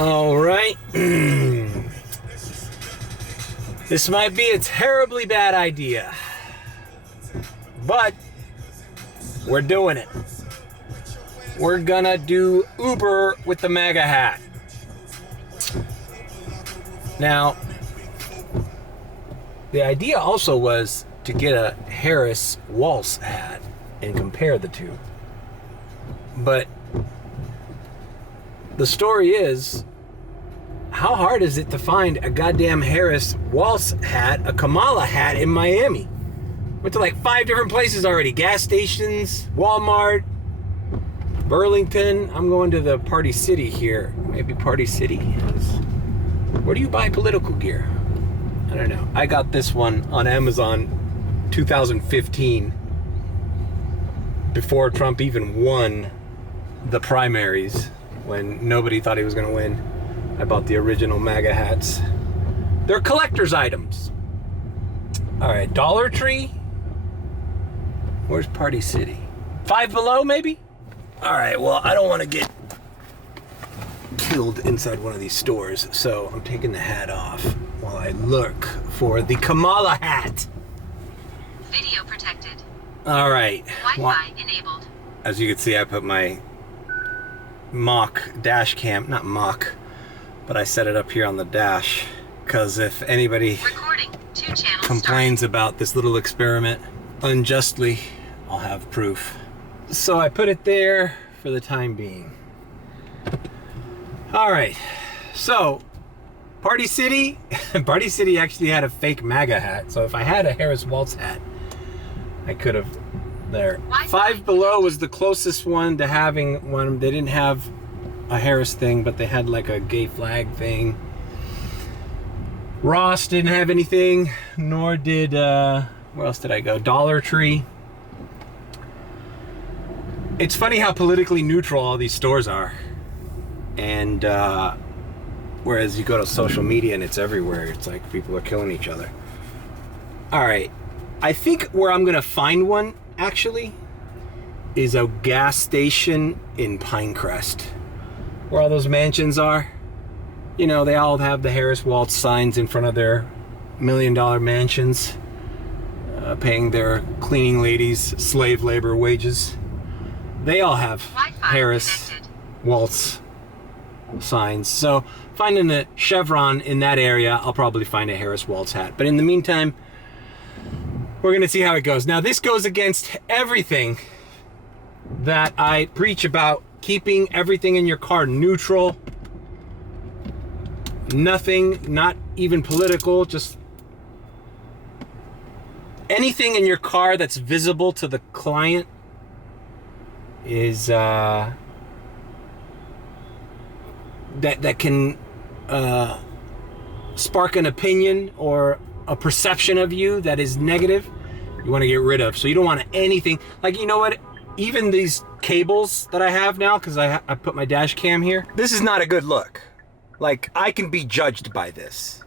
All right. This might be a terribly bad idea, but we're doing it. We're gonna do Uber with the MAGA hat. Now, the idea also was to get a Harris Waltz hat and compare the two. But the story is, how hard is it to find a goddamn Harris Waltz hat, a Kamala hat in Miami? Went to like 5 different places already. Gas stations, Walmart, Burlington. I'm going to the Party City here. Maybe Party City is. Where do you buy political gear? I don't know. I got this one on Amazon 2015, before Trump even won the primaries, when nobody thought he was going to win. I bought the original MAGA hats. They're collector's items. All right, Dollar Tree. Where's Party City? Five Below, maybe? All right, well, I don't want to get killed inside one of these stores, so I'm taking the hat off while I look for the Kamala hat. Video protected. All right. Wi-Fi enabled. As you can see, I put my mock dash cam, not mock, but I set it up here on the dash, because if anybody complains about this little experiment unjustly, I'll have proof. So I put it there for the time being. All right, so Party City, Party City actually had a fake MAGA hat, so if I had a Harris Waltz hat, I could have there. Five Below was the closest one to having one. They didn't have a Harris thing, but they had like a gay flag thing. Ross didn't have anything, nor did, where else did I go? Dollar Tree. It's funny how politically neutral all these stores are. And whereas you go to social media and it's everywhere, it's like people are killing each other. All right, I think where I'm gonna find one actually is a gas station in Pinecrest, where all those mansions are. You know, they all have the Harris Waltz signs in front of their $1 million mansions, paying their cleaning ladies slave labor wages. They all have Harris Waltz signs. So finding a Chevron in that area, I'll probably find a Harris Waltz hat. But in the meantime, we're gonna see how it goes. Now, this goes against everything that I preach about, keeping everything in your car neutral. Nothing, not even political, just anything in your car that's visible to the client is that can spark an opinion or a perception of you that is negative. You want to get rid of. So you don't want anything like, you know what, even these cables that I have now, because I put my dash cam here, this is not a good look. Like, I can be judged by this,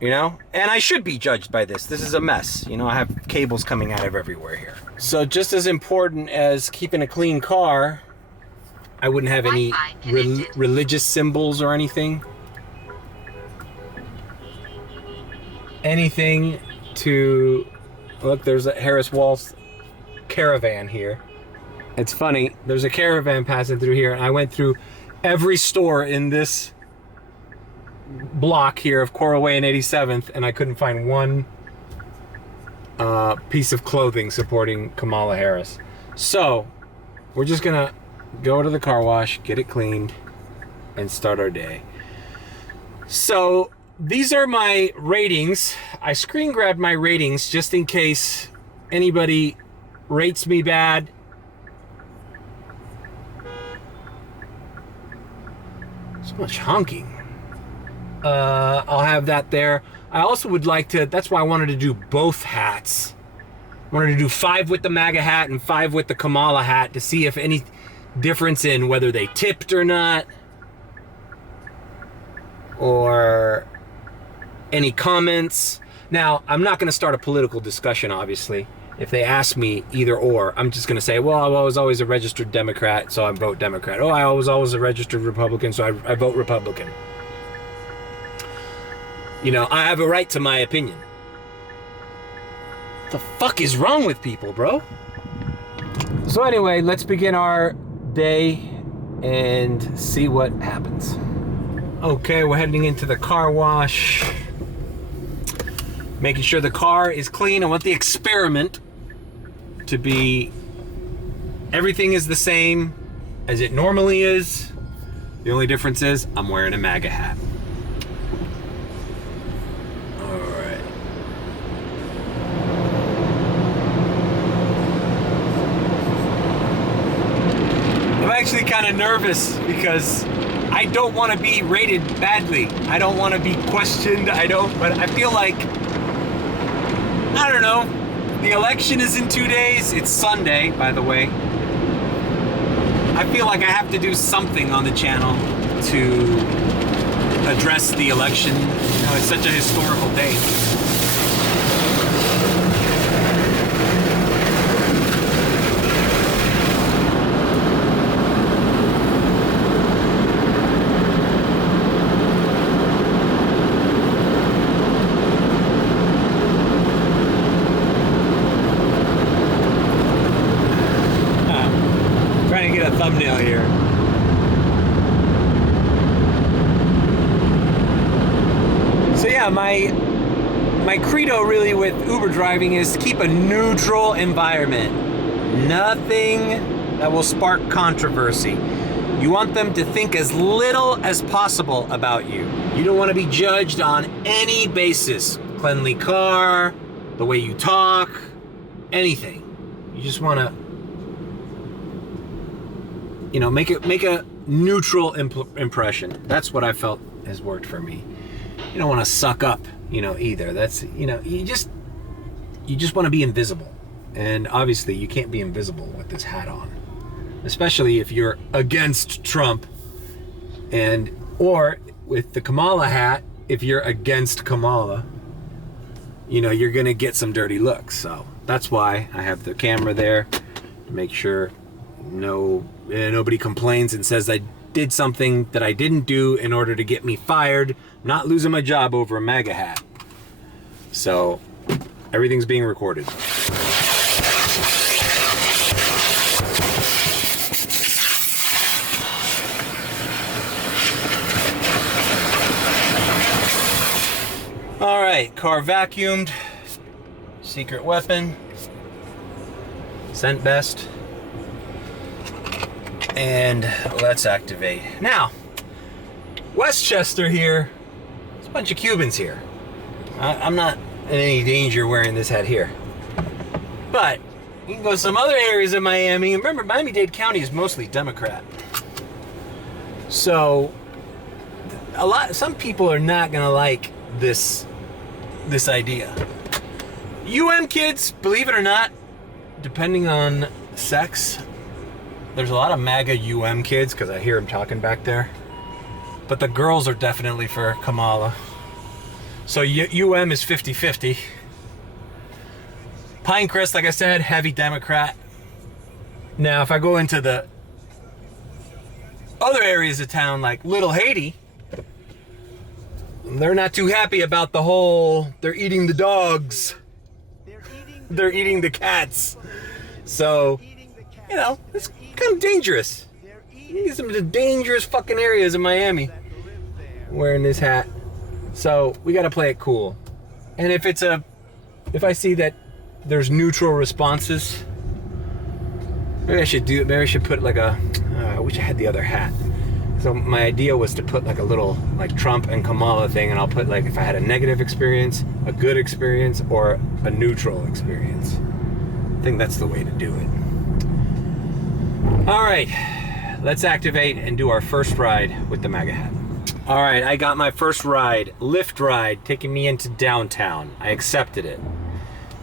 you know, and I should be judged by this. This is a mess. You know, I have cables coming out of everywhere here. So just as important as keeping a clean car, I wouldn't have any religious symbols or anything. Anything to, look, there's a Harris Waltz caravan here. It's funny, there's a caravan passing through here, and I went through every store in this block here of Coral Way and 87th, and I couldn't find one piece of clothing supporting Kamala Harris. So we're just gonna go to the car wash, get it cleaned, and start our day. So these are my ratings. I screen grabbed my ratings just in case anybody rates me bad. So much honking. I'll have that there. I also would like to, that's why I wanted to do both hats. I wanted to do 5 with the MAGA hat and 5 with the Kamala hat to see if any difference in whether they tipped or not, or any comments. Now, I'm not going to start a political discussion, obviously, if they ask me either or, I'm just going to say, well, I was always a registered Democrat, so I vote Democrat. Oh, I was always a registered Republican, so I vote Republican. You know, I have a right to my opinion. What the fuck is wrong with people, bro? So anyway, let's begin our day and see what happens. Okay, we're heading into the car wash. Making sure the car is clean. I want the experiment to be everything is the same as it normally is. The only difference is I'm wearing a MAGA hat. Alright. I'm actually kind of nervous because I don't want to be rated badly. I don't want to be questioned. But I feel like, I don't know. The election is in 2 days. It's Sunday, by the way. I feel like I have to do something on the channel to address the election. You know, it's such a historical day. Thumbnail here. So yeah, my credo really with Uber driving is keep a neutral environment. Nothing that will spark controversy. You want them to think as little as possible about you. You don't want to be judged on any basis. Cleanly car, the way you talk, anything. You just want to, you know, make a neutral impression. That's what I felt has worked for me. You don't want to suck up, you know, either. That's, you know, you just want to be invisible. And obviously you can't be invisible with this hat on, especially if you're against Trump, or with the Kamala hat, if you're against Kamala, you know, you're gonna get some dirty looks. So that's why I have the camera there to make sure nobody complains and says I did something that I didn't do in order to get me fired, not losing my job over a MAGA hat. So everything's being recorded. All right, car vacuumed, secret weapon, scent best. And let's activate. Now, Westchester here, there's a bunch of Cubans here. I'm not in any danger wearing this hat here. But you can go to some other areas of Miami. Remember, Miami-Dade County is mostly Democrat. So, some people are not gonna like this idea. kids, believe it or not, depending on sex, there's a lot of MAGA kids, because I hear them talking back there. But the girls are definitely for Kamala. So is 50-50. Pinecrest, like I said, heavy Democrat. Now, if I go into the other areas of town, like Little Haiti, they're not too happy about the whole, they're eating the dogs. They're eating the cats. So, you know, it's kind of dangerous. These are the dangerous fucking areas in Miami wearing this hat. So we got to play it cool. And if I see that there's neutral responses, maybe I should put like I wish I had the other hat. So my idea was to put like a little like Trump and Kamala thing, and I'll put like if I had a negative experience, a good experience, or a neutral experience. I think that's the way to do it. All right, let's activate and do our first ride with the MAGA hat. All right, I got my first ride, Lyft ride, taking me into downtown. I accepted it.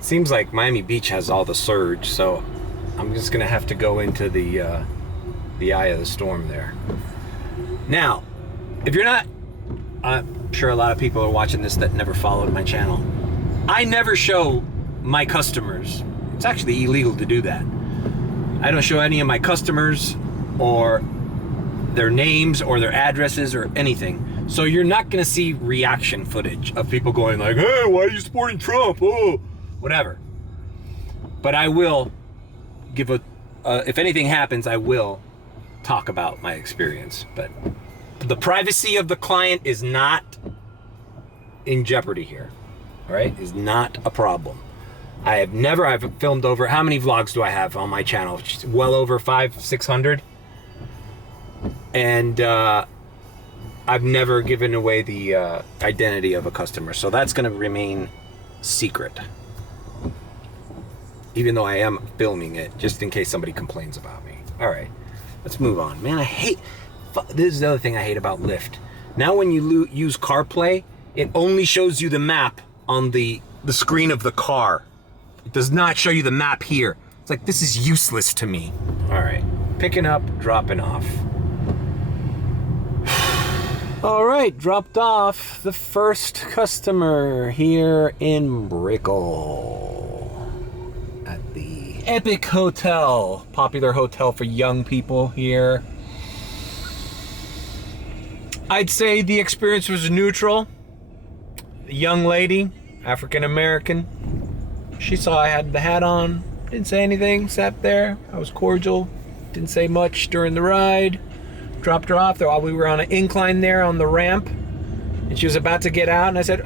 Seems like Miami Beach has all the surge, so I'm just gonna have to go into the eye of the storm there. Now, if you're not, I'm sure a lot of people are watching this that never followed my channel. I never show my customers It's actually illegal to do that. I don't show any of my customers or their names or their addresses or anything. So you're not going to see reaction footage of people going like, hey, why are you supporting Trump? Oh, whatever. But I will give if anything happens, I will talk about my experience. But the privacy of the client is not in jeopardy here. All right? Is not a problem. I've filmed over, how many vlogs do I have on my channel? Well over 500-600. And I've never given away the identity of a customer. So that's going to remain secret. Even though I am filming it, just in case somebody complains about me. All right, let's move on. Man, this is the other thing I hate about Lyft. Now when you use CarPlay, it only shows you the map on the screen of the car. It does not show you the map here. It's like, this is useless to me. All right, picking up, dropping off. All right, dropped off the first customer here in Brickell at the Epic Hotel, popular hotel for young people here. I'd say the experience was neutral. The young lady, African American, she saw I had the hat on, didn't say anything, sat there. I was cordial, didn't say much during the ride. Dropped her off there while we were on an incline there on the ramp, and she was about to get out, and I said,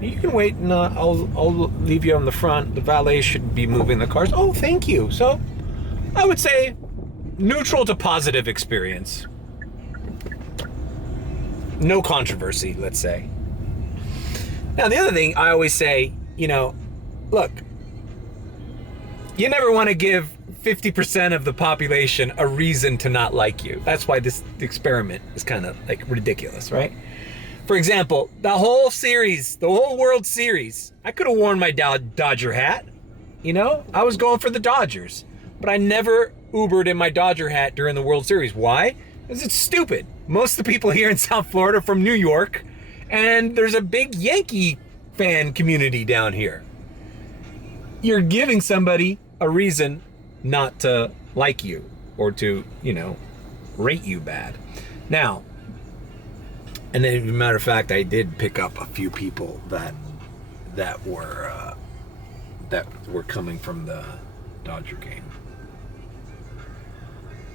you can wait, and I'll leave you on the front. The valet should be moving the cars. Oh, thank you. So I would say neutral to positive experience. No controversy, let's say. Now, the other thing I always say, look, you never want to give 50% of the population a reason to not like you. That's why this experiment is kind of like ridiculous, right? For example, the whole World Series, I could have worn my Dodger hat. I was going for the Dodgers, but I never Ubered in my Dodger hat during the World Series. Why? Because it's stupid. Most of the people here in South Florida are from New York, and there's a big Yankee fan community down here. You're giving somebody a reason not to like you or to, rate you bad. Now, and then, as a matter of fact, I did pick up a few people that were coming from the Dodger game.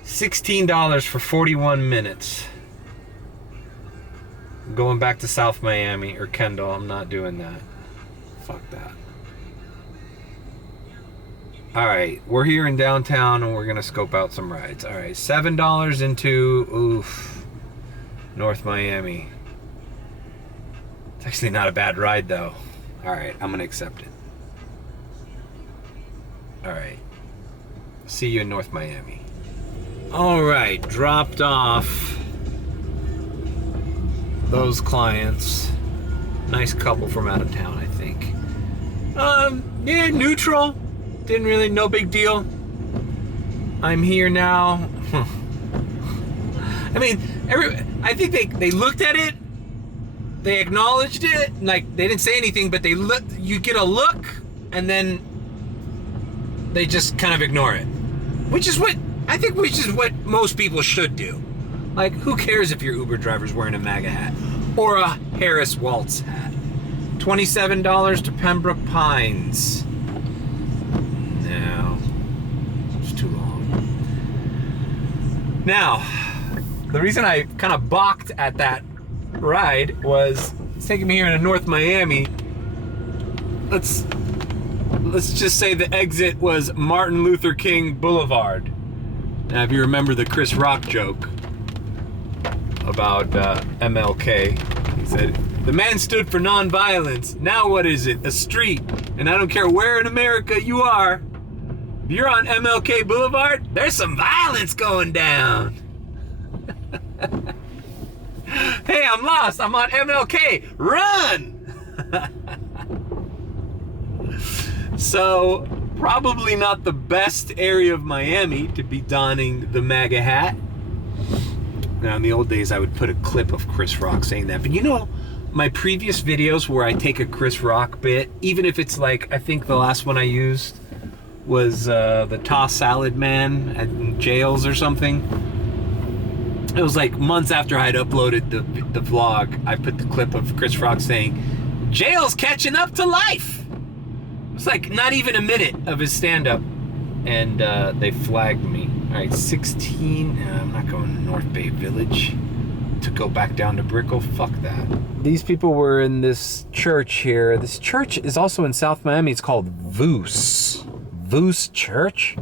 $16 for 41 minutes. Going back to South Miami or Kendall, I'm not doing that. Fuck that. All right, we're here in downtown and we're gonna scope out some rides. All right, $7 into North Miami. It's actually not a bad ride though. All right, I'm gonna accept it. All right, see you in North Miami. All right, dropped off those clients. Nice couple from out of town, I think. Yeah, neutral. Didn't really, no big deal. I'm here now. I mean, I think they looked at it, they acknowledged it, like they didn't say anything, but you get a look, and then they just kind of ignore it. Which is what most people should do. Like, who cares if your Uber driver's wearing a MAGA hat or a Harris Waltz hat? $27 to Pembroke Pines. No, it's too long. Now, the reason I kind of balked at that ride was it's taking me here into North Miami. Let's just say the exit was Martin Luther King Boulevard. Now, if you remember the Chris Rock joke about MLK, he said, the man stood for nonviolence. Now what is it? A street. And I don't care where in America you are. If you're on MLK Boulevard, there's some violence going down. Hey, I'm lost. I'm on MLK. Run! So, probably not the best area of Miami to be donning the MAGA hat. Now, in the old days, I would put a clip of Chris Rock saying that. But my previous videos where I take a Chris Rock bit, even if it's like, I think the last one I used was the toss salad man at jails or something. It was like months after I had uploaded the vlog. I put the clip of Chris Rock saying, "Jail's catching up to life." It's like not even a minute of his stand-up, and they flagged me. All right, 16. I'm not going to North Bay Village to go back down to Brickell. Fuck that. These people were in this church here. This church is also in South Miami. It's called Vous. Vous Church.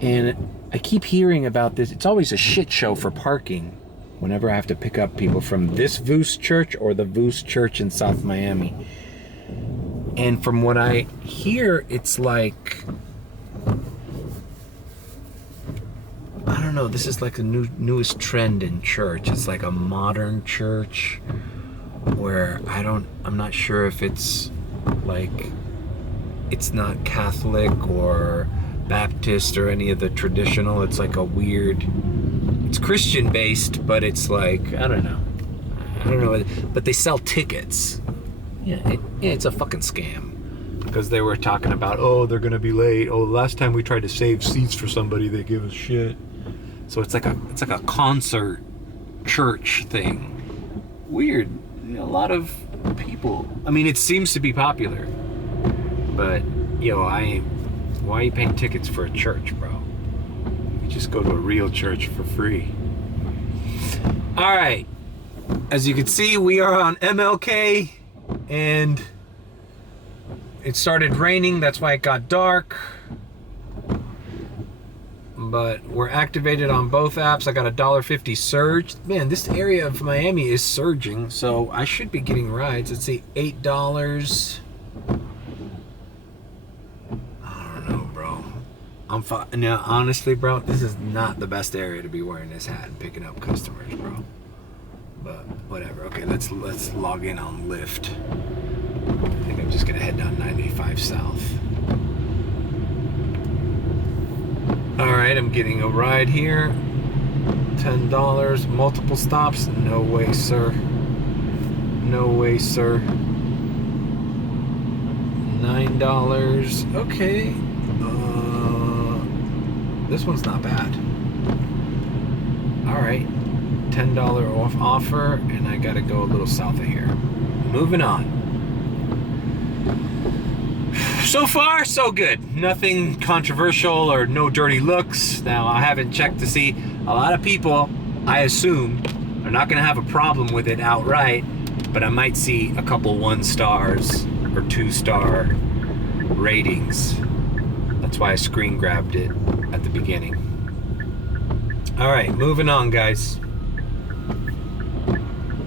And I keep hearing about this. It's always a shit show for parking whenever I have to pick up people from this Vous Church or the Vous Church in South Miami. And from what I hear, it's like, I don't know, this is like the newest trend in church. It's like a modern church where I'm not sure if it's like, it's not Catholic or Baptist or any of the traditional. It's like a weird, it's Christian based, but it's like, I don't know, but they sell tickets. Yeah, it's a fucking scam. Because they were talking about, oh, they're gonna be late. Oh, last time we tried to save seats for somebody, they give us shit. So it's like a concert church thing. Weird. A lot of people. I mean, it seems to be popular. But why are you paying tickets for a church, bro? You just go to a real church for free. All right. As you can see, we are on MLK, and it started raining. That's why it got dark. But we're activated on both apps. I got a $1.50 surge. Man, this area of Miami is surging, so I should be getting rides. Let's see, $8. I don't know, bro. I'm fine. Now, honestly, bro, this is not the best area to be wearing this hat and picking up customers, bro. But whatever. Okay, let's log in on Lyft. I think I'm just gonna head down 95 South. All right, I'm getting a ride here. $10, multiple stops. No way, sir. No way, sir. $9. Okay. This one's not bad. All right. $10 off offer, and I gotta go a little south of here. Moving on. So far, so good. Nothing controversial or no dirty looks. Now, I haven't checked to see. A lot of people, I assume, are not going to have a problem with it outright, but I might see a couple 1 stars or 2-star ratings. That's why I screen grabbed it at the beginning. All right, moving on, guys.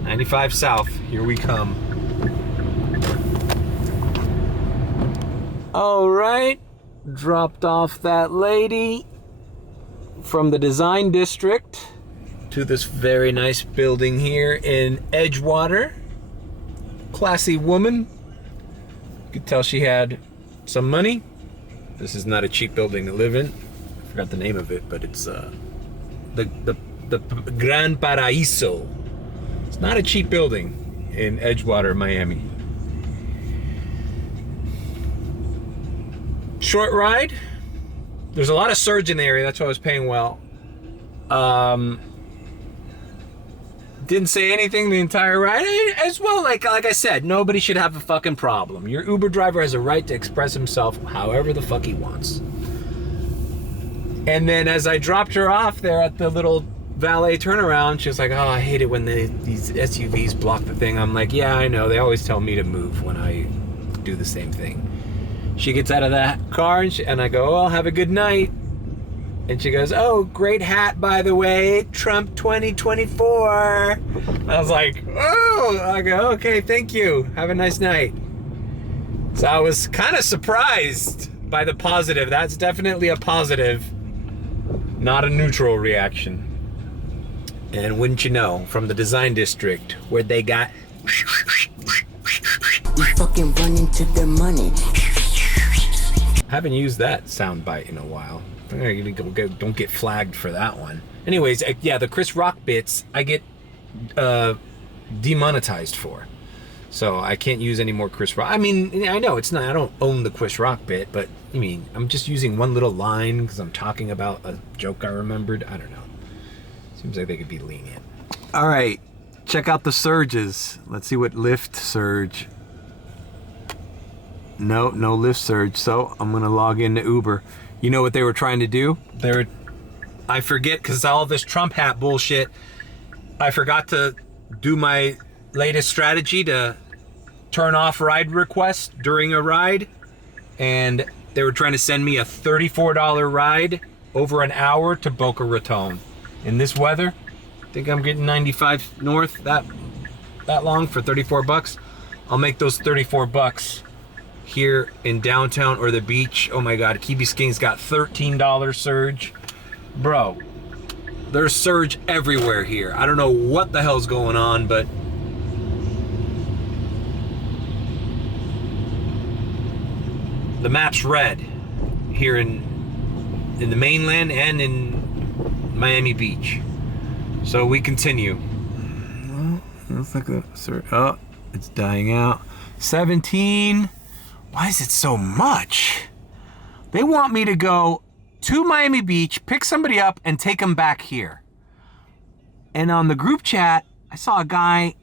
95 South, here we come. All right, dropped off that lady from the design district to this very nice building here in Edgewater. Classy woman. You could tell she had some money. This is not a cheap building to live in. I forgot the name of it, but it's the Gran Paraíso. It's not a cheap building in Edgewater, Miami. Short ride. There's a lot of surge in the area. That's why I was paying well. Didn't say anything the entire ride. As well, like I said, nobody should have a fucking problem. Your Uber driver has a right to express himself however the fuck he wants. And then as I dropped her off there at the little valet turnaround, she was like, oh, I hate it when these SUVs block the thing. I'm like, yeah, I know. They always tell me to move when I do the same thing. She gets out of that car, and I go, oh, have a good night. And she goes, oh, great hat, by the way, Trump 2024. I was like, oh, I go, okay, thank you. Have a nice night. So I was kind of surprised by the positive. That's definitely a positive, not a neutral reaction. And wouldn't you know, from the design district, where they got... We fucking run into their money. Haven't used that soundbite in a while. Don't get flagged for that one. Anyways, yeah, the Chris Rock bits I get demonetized for. So I can't use any more Chris Rock. I mean, I know it's not, I don't own the Chris Rock bit, but I mean, I'm just using one little line because I'm talking about a joke I remembered. I don't know. Seems like they could be lenient. All right, check out the surges. Let's see what Lyft surge. No Lyft surge. So I'm gonna log into Uber. You know what they were trying to do? I forget because all this Trump hat bullshit. I forgot to do my latest strategy to turn off ride requests during a ride, and they were trying to send me a $34 ride over an hour to Boca Raton. In this weather, I think I'm getting 95 north that long for 34 bucks. I'll make those 34 bucks here in downtown or the beach. Oh my God, Key Biscayne's got $13 surge. Bro, there's surge everywhere here. I don't know what the hell's going on, but the map's red here in the mainland and in Miami Beach. So we continue. Well, looks like oh, it's dying out. 17. Why is it so much? They want me to go to Miami Beach, pick somebody up, and take them back here. And on the group chat, I saw a guy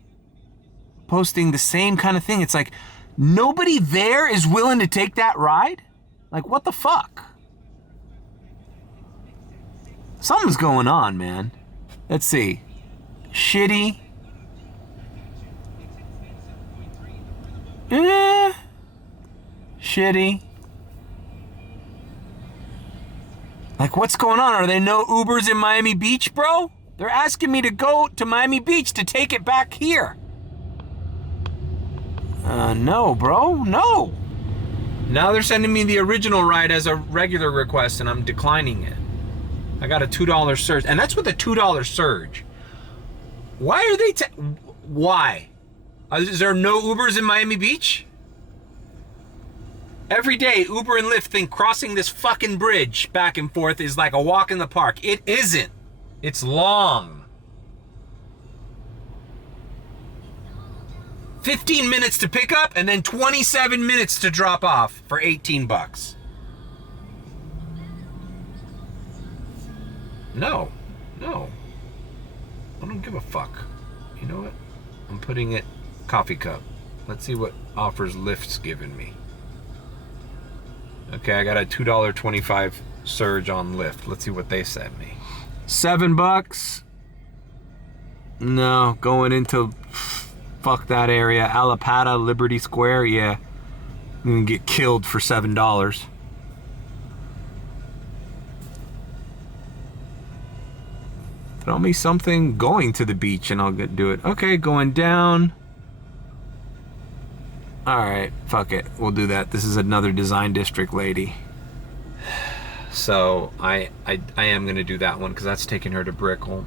posting the same kind of thing. It's like, nobody there is willing to take that ride? Like, what the fuck? Something's going on, man. Let's see. Shitty. Shitty. Like, what's going on? Are there no Ubers in Miami Beach, bro? They're asking me to go to Miami Beach to take it back here. No, bro, no. Now they're sending me the original ride as a regular request, and I'm declining it. I got a $2 surge, and that's with a $2 surge. Why are they? Why? Is there no Ubers in Miami Beach? Every day, Uber and Lyft think crossing this fucking bridge back and forth is like a walk in the park. It isn't. It's long. 15 minutes to pick up and then 27 minutes to drop off for 18 bucks. No. I don't give a fuck. You know what? I'm putting it coffee cup. Let's see what offers Lyft's giving me. Okay, I got a $2.25 surge on Lyft. Let's see what they sent me. $7. No, going into fuck that area. Alapata, Liberty Square, yeah. I'm gonna get killed for $7. Throw me something going to the beach and I'll do it. Okay, going down. Alright, fuck it. We'll do that. This is another design district lady. So I am gonna do that one because that's taking her to Brickell.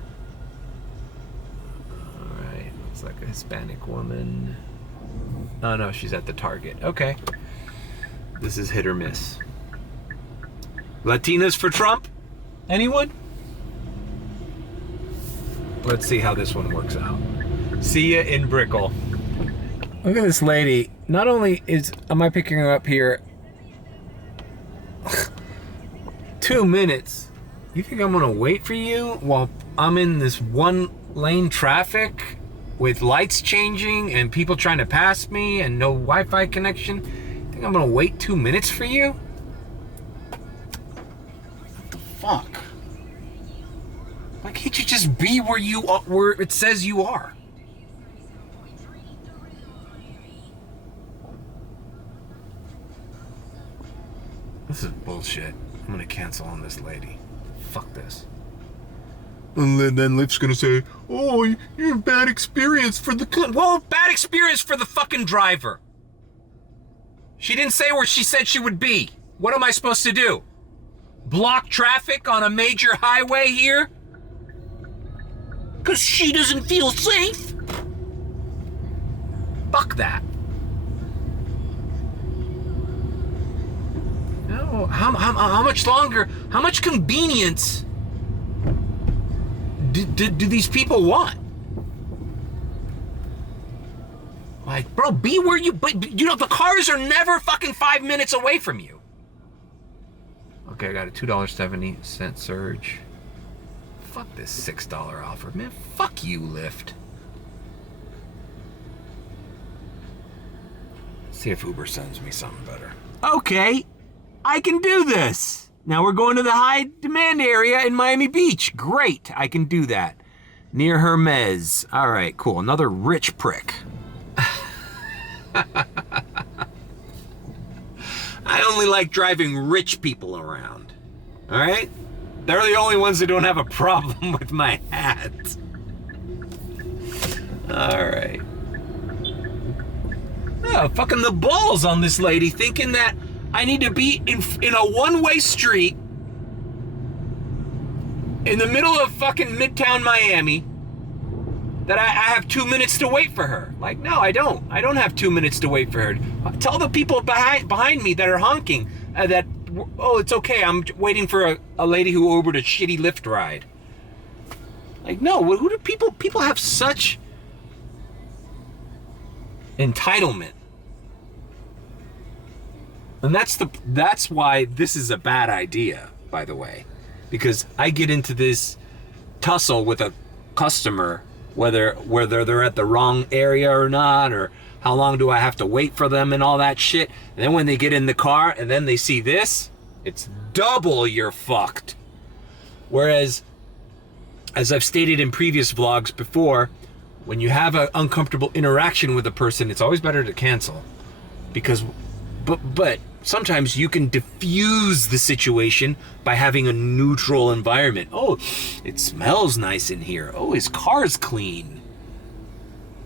Alright, looks like a Hispanic woman. Oh no, she's at the Target. Okay. This is hit or miss. Latinas for Trump? Anyone? Let's see how this one works out. See ya in Brickell. Look at this lady. Not only am I picking her up here 2 minutes. You think I'm gonna wait for you while I'm in this one lane traffic with lights changing and people trying to pass me and no Wi-Fi connection? You think I'm gonna wait 2 minutes for you? What the fuck? Why can't you just be where you are, where it says you are? This is bullshit. I'm gonna cancel on this lady. Fuck this. And then Lyft's gonna say, oh, you have bad experience for the... Well, bad experience for the fucking driver. She didn't say where she said she would be. What am I supposed to do? Block traffic on a major highway here? Because she doesn't feel safe? Fuck that. No, how much longer, how much convenience do these people want? Like, bro, be where you, but you know, the cars are never fucking 5 minutes away from you. Okay, I got a $2.70 surge. Fuck this $6 offer, man. Fuck you, Lyft. See if Uber sends me something better. Okay, I can do this. Now we're going to the high demand area in Miami Beach. Great, I can do that. Near Hermes. All right, cool. Another rich prick. I only like driving rich people around. All right? They're the only ones that don't have a problem with my hat. All right. Oh, fucking the balls on this lady thinking that I need to be in a one-way street in the middle of fucking Midtown Miami, that I have 2 minutes to wait for her. Like, no, I don't. I don't have 2 minutes to wait for her. Tell the people behind me that are honking that, oh, it's okay. I'm waiting for a lady who ordered a shitty Lyft ride. Like, no, who do people have such entitlement? And that's why this is a bad idea, by the way, because I get into this tussle with a customer, whether they're at the wrong area or not, or how long do I have to wait for them and all that shit. And then when they get in the car and then they see this, it's double you're fucked. Whereas, as I've stated in previous vlogs before, when you have an uncomfortable interaction with a person, it's always better to cancel, because but sometimes you can diffuse the situation by having a neutral environment. Oh, it smells nice in here. Oh, his car's clean.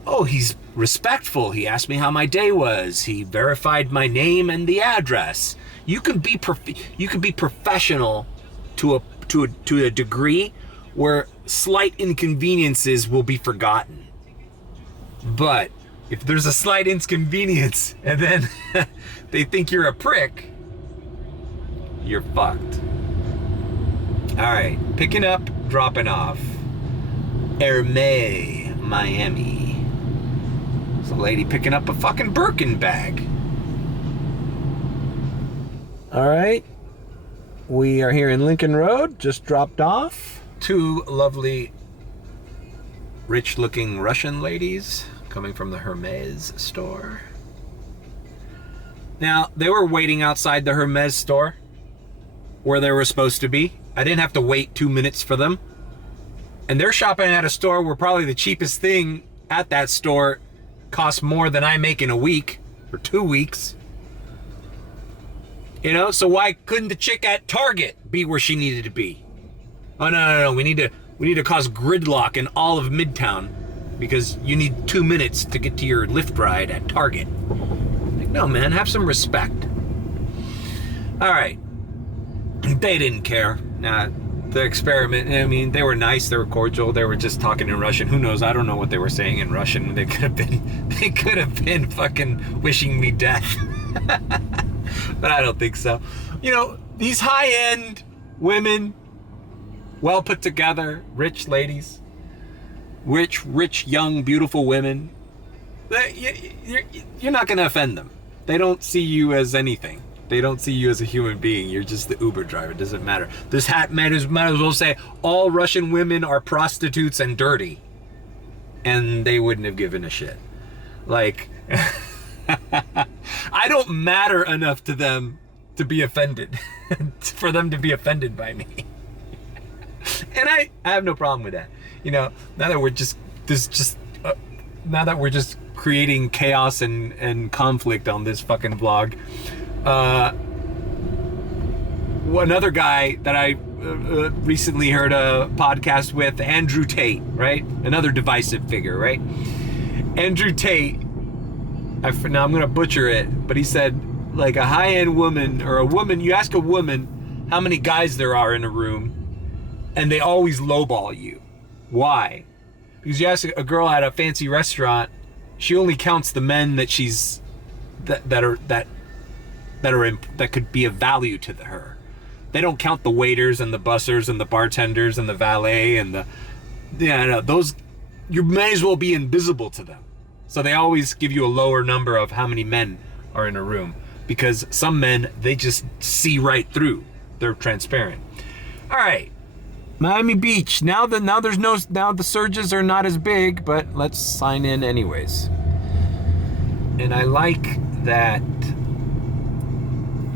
Oh, he's respectful. He asked me how my day was. He verified my name and the address. You can be professional to a degree where slight inconveniences will be forgotten. But if there's a slight inconvenience and then they think you're a prick, you're fucked. All right, picking up, dropping off. Hermes, Miami. There's a lady picking up a fucking Birkin bag. All right, we are here in Lincoln Road, just dropped off. Two lovely, rich-looking Russian ladies coming from the Hermes store. Now, they were waiting outside the Hermes store where they were supposed to be. I didn't have to wait 2 minutes for them. And they're shopping at a store where probably the cheapest thing at that store costs more than I make in a week or 2 weeks. You know, so why couldn't the chick at Target be where she needed to be? Oh, no. We need to cause gridlock in all of Midtown because you need 2 minutes to get to your Lyft ride at Target. Like, no, man, have some respect. All right. They didn't care. Nah, the experiment, I mean, they were nice, they were cordial, they were just talking in Russian. Who knows? I don't know what they were saying in Russian. They could have been fucking wishing me death. But I don't think so. You know, these high-end women, well put together, rich ladies, rich, young, beautiful women, you're not going to offend them. They don't see you as anything. They don't see you as a human being. You're just the Uber driver. It doesn't matter. This hat might as well say all Russian women are prostitutes and dirty. And they wouldn't have given a shit. Like, I don't matter enough to them to be offended. For them to be offended by me. And I have no problem with that. You know, now that we're just creating chaos and conflict on this fucking vlog. Another guy that I recently heard a podcast with, Andrew Tate, right? Another divisive figure, right? Andrew Tate, now I'm going to butcher it, but he said, like, a high-end woman, or a woman, you ask a woman how many guys there are in a room, and they always lowball you. Why? Because you ask a girl at a fancy restaurant, she only counts the men that she's that could be of value to her. They don't count the waiters and the bussers and the bartenders and the valet and those. You may as well be invisible to them. So they always give you a lower number of how many men are in a room, because some men, they just see right through. They're transparent. All right, Miami Beach. Now the surges are not as big, but let's sign in anyways. And I like that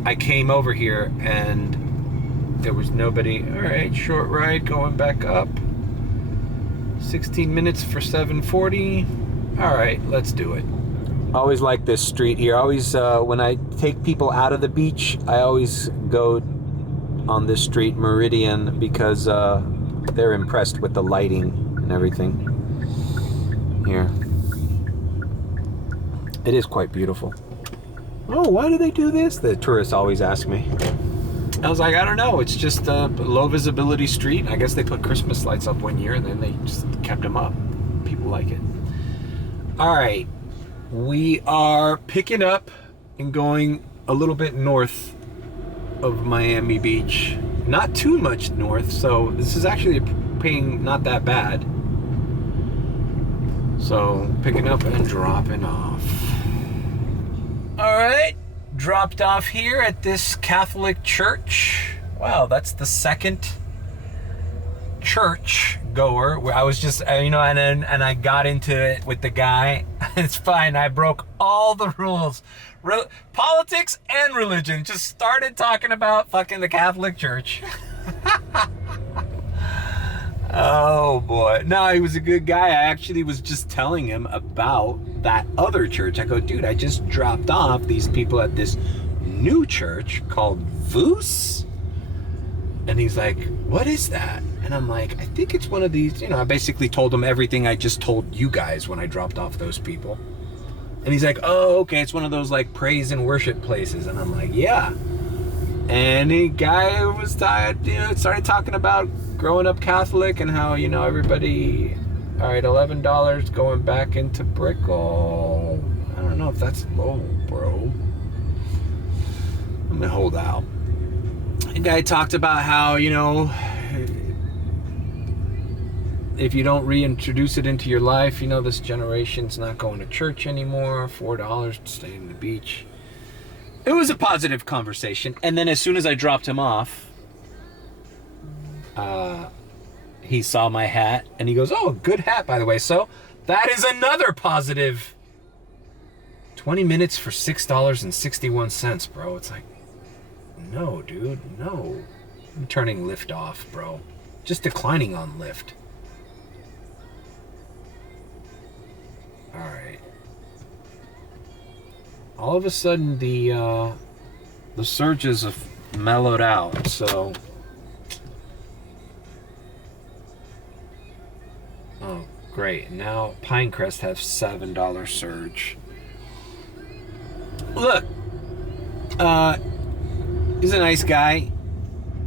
I came over here and there was nobody. All right, short ride going back up. 16 minutes for 740. All right, let's do it. Always like this street here. Always, when I take people out of the beach, I always go on this street, Meridian, because they're impressed with the lighting and everything here. It is quite beautiful. Oh, why do they do this? The tourists always ask me. I was like, I don't know. It's just a low visibility street. I guess they put Christmas lights up one year and then they just kept them up. People like it. All right. We are picking up and going a little bit north of Miami Beach. Not too much north, so this is actually paying not that bad. So picking up and dropping off. All right, dropped off here at this Catholic church. Wow, that's the second church goer where I was just, and I got into it with the guy. It's fine. I broke all the rules. Politics and religion. Just started talking about fucking the Catholic Church. Oh boy. No, he was a good guy. I actually was just telling him about that other church. I go, dude, I just dropped off these people at this new church called Vous. And he's like, what is that? And I'm like, I think it's one of these, I basically told him everything I just told you guys when I dropped off those people. And he's like, oh, okay, it's one of those like praise and worship places. And I'm like, yeah. And the guy was started talking about growing up Catholic and how, everybody, all right, $11 going back into Brickell. I don't know if that's low, bro. I'm gonna hold out. The guy talked about how, if you don't reintroduce it into your life, this generation's not going to church anymore. $4 to stay in the beach. It was a positive conversation. And then as soon as I dropped him off, he saw my hat and he goes, oh, good hat, by the way. So that is another positive. 20 minutes for $6.61, bro. It's like, no, dude, no. I'm turning Lyft off, bro. Just declining on Lyft. All right. All of a sudden, the surges have mellowed out, so. Oh, great. Now Pinecrest has $7 surge. Look, he's a nice guy.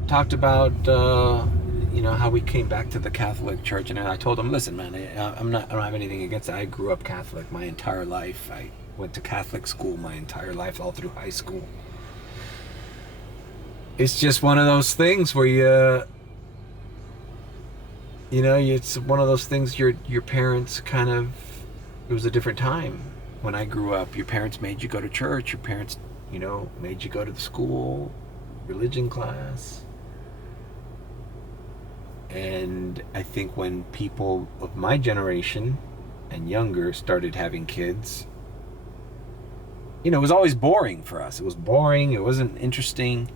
Talked about how we came back to the Catholic Church, and I told him, listen, man, I don't have anything against it. I grew up Catholic my entire life. I went to Catholic school my entire life, all through high school. It's just one of those things where it's one of those things your parents kind of, it was a different time. When I grew up, your parents made you go to church. Your parents, made you go to the school, religion class. And I think when people of my generation and younger started having kids, it was always boring for us. It was boring. It wasn't interesting.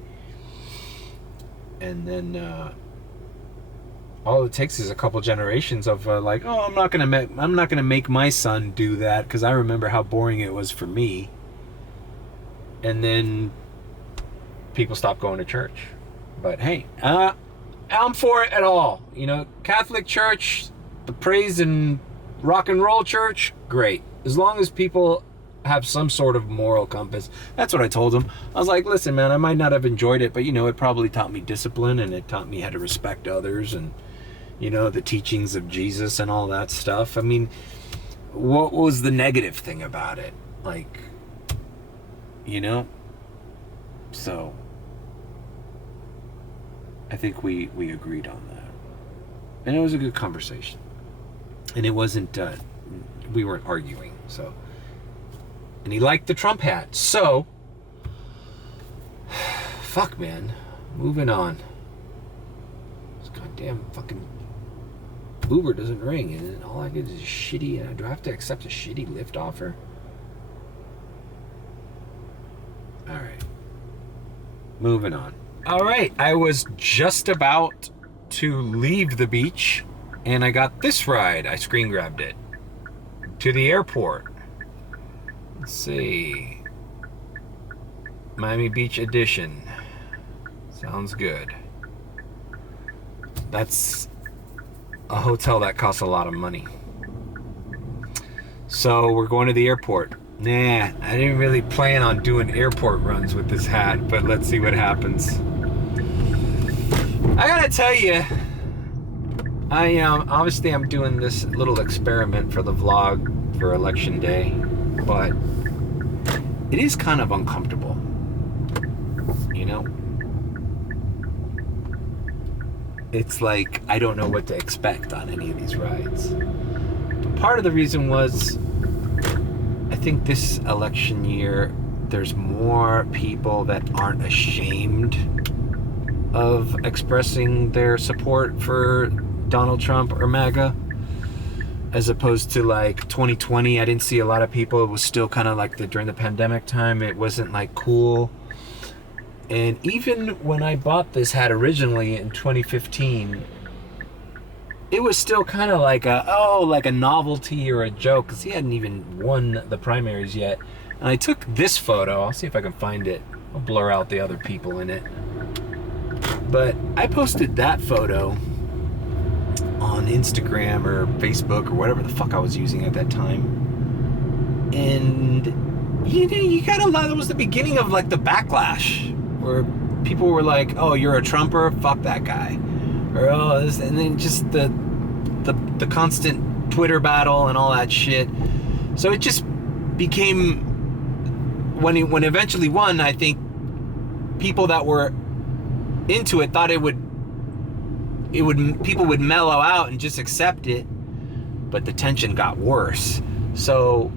And then all it takes is a couple generations of I'm not gonna make my son do that because I remember how boring it was for me. And then people stop going to church. But hey, I'm for it at all. Catholic Church, the praise and rock and roll church, great. As long as people have some sort of moral compass. That's what I told him. I was like, listen, man, I might not have enjoyed it, but it probably taught me discipline, and it taught me how to respect others, and the teachings of Jesus and all that stuff. I mean, what was the negative thing about it? So I think we agreed on that. And it was a good conversation. And it wasn't, we weren't arguing. So, and he liked the Trump hat. So, fuck, man. Moving on. This goddamn fucking Uber doesn't ring, and all I get is shitty. Do I have to accept a shitty Lyft offer? All right. Moving on. All right. I was just about to leave the beach, and I got this ride. I screen grabbed it to the airport. Let's see. Miami Beach edition. Sounds good. That's a hotel that costs a lot of money. So we're going to the airport. Nah, I didn't really plan on doing airport runs with this hat, but let's see what happens. I gotta tell you, obviously I'm doing this little experiment for the vlog for election day, but it is kind of uncomfortable, you know? It's like I don't know what to expect on any of these rides. But part of the reason was I think this election year there's more people that aren't ashamed of expressing their support for Donald Trump or MAGA, as opposed to like 2020. I didn't see a lot of people. It was still kind of like during the pandemic time, it wasn't like cool. And even when I bought this hat originally in 2015, it was still kind of like a novelty or a joke, because he hadn't even won the primaries yet. And I took this photo. I'll see if I can find it. I'll blur out the other people in it. But I posted that photo on Instagram or Facebook or whatever the fuck I was using at that time. And you got a lot. That was the beginning of like the backlash, where people were like, "Oh, you're a Trumper? Fuck that guy," or "Oh," this, and then just the constant Twitter battle and all that shit. So it just became, when he eventually won, I think people that were into it thought people would mellow out and just accept it, but the tension got worse. So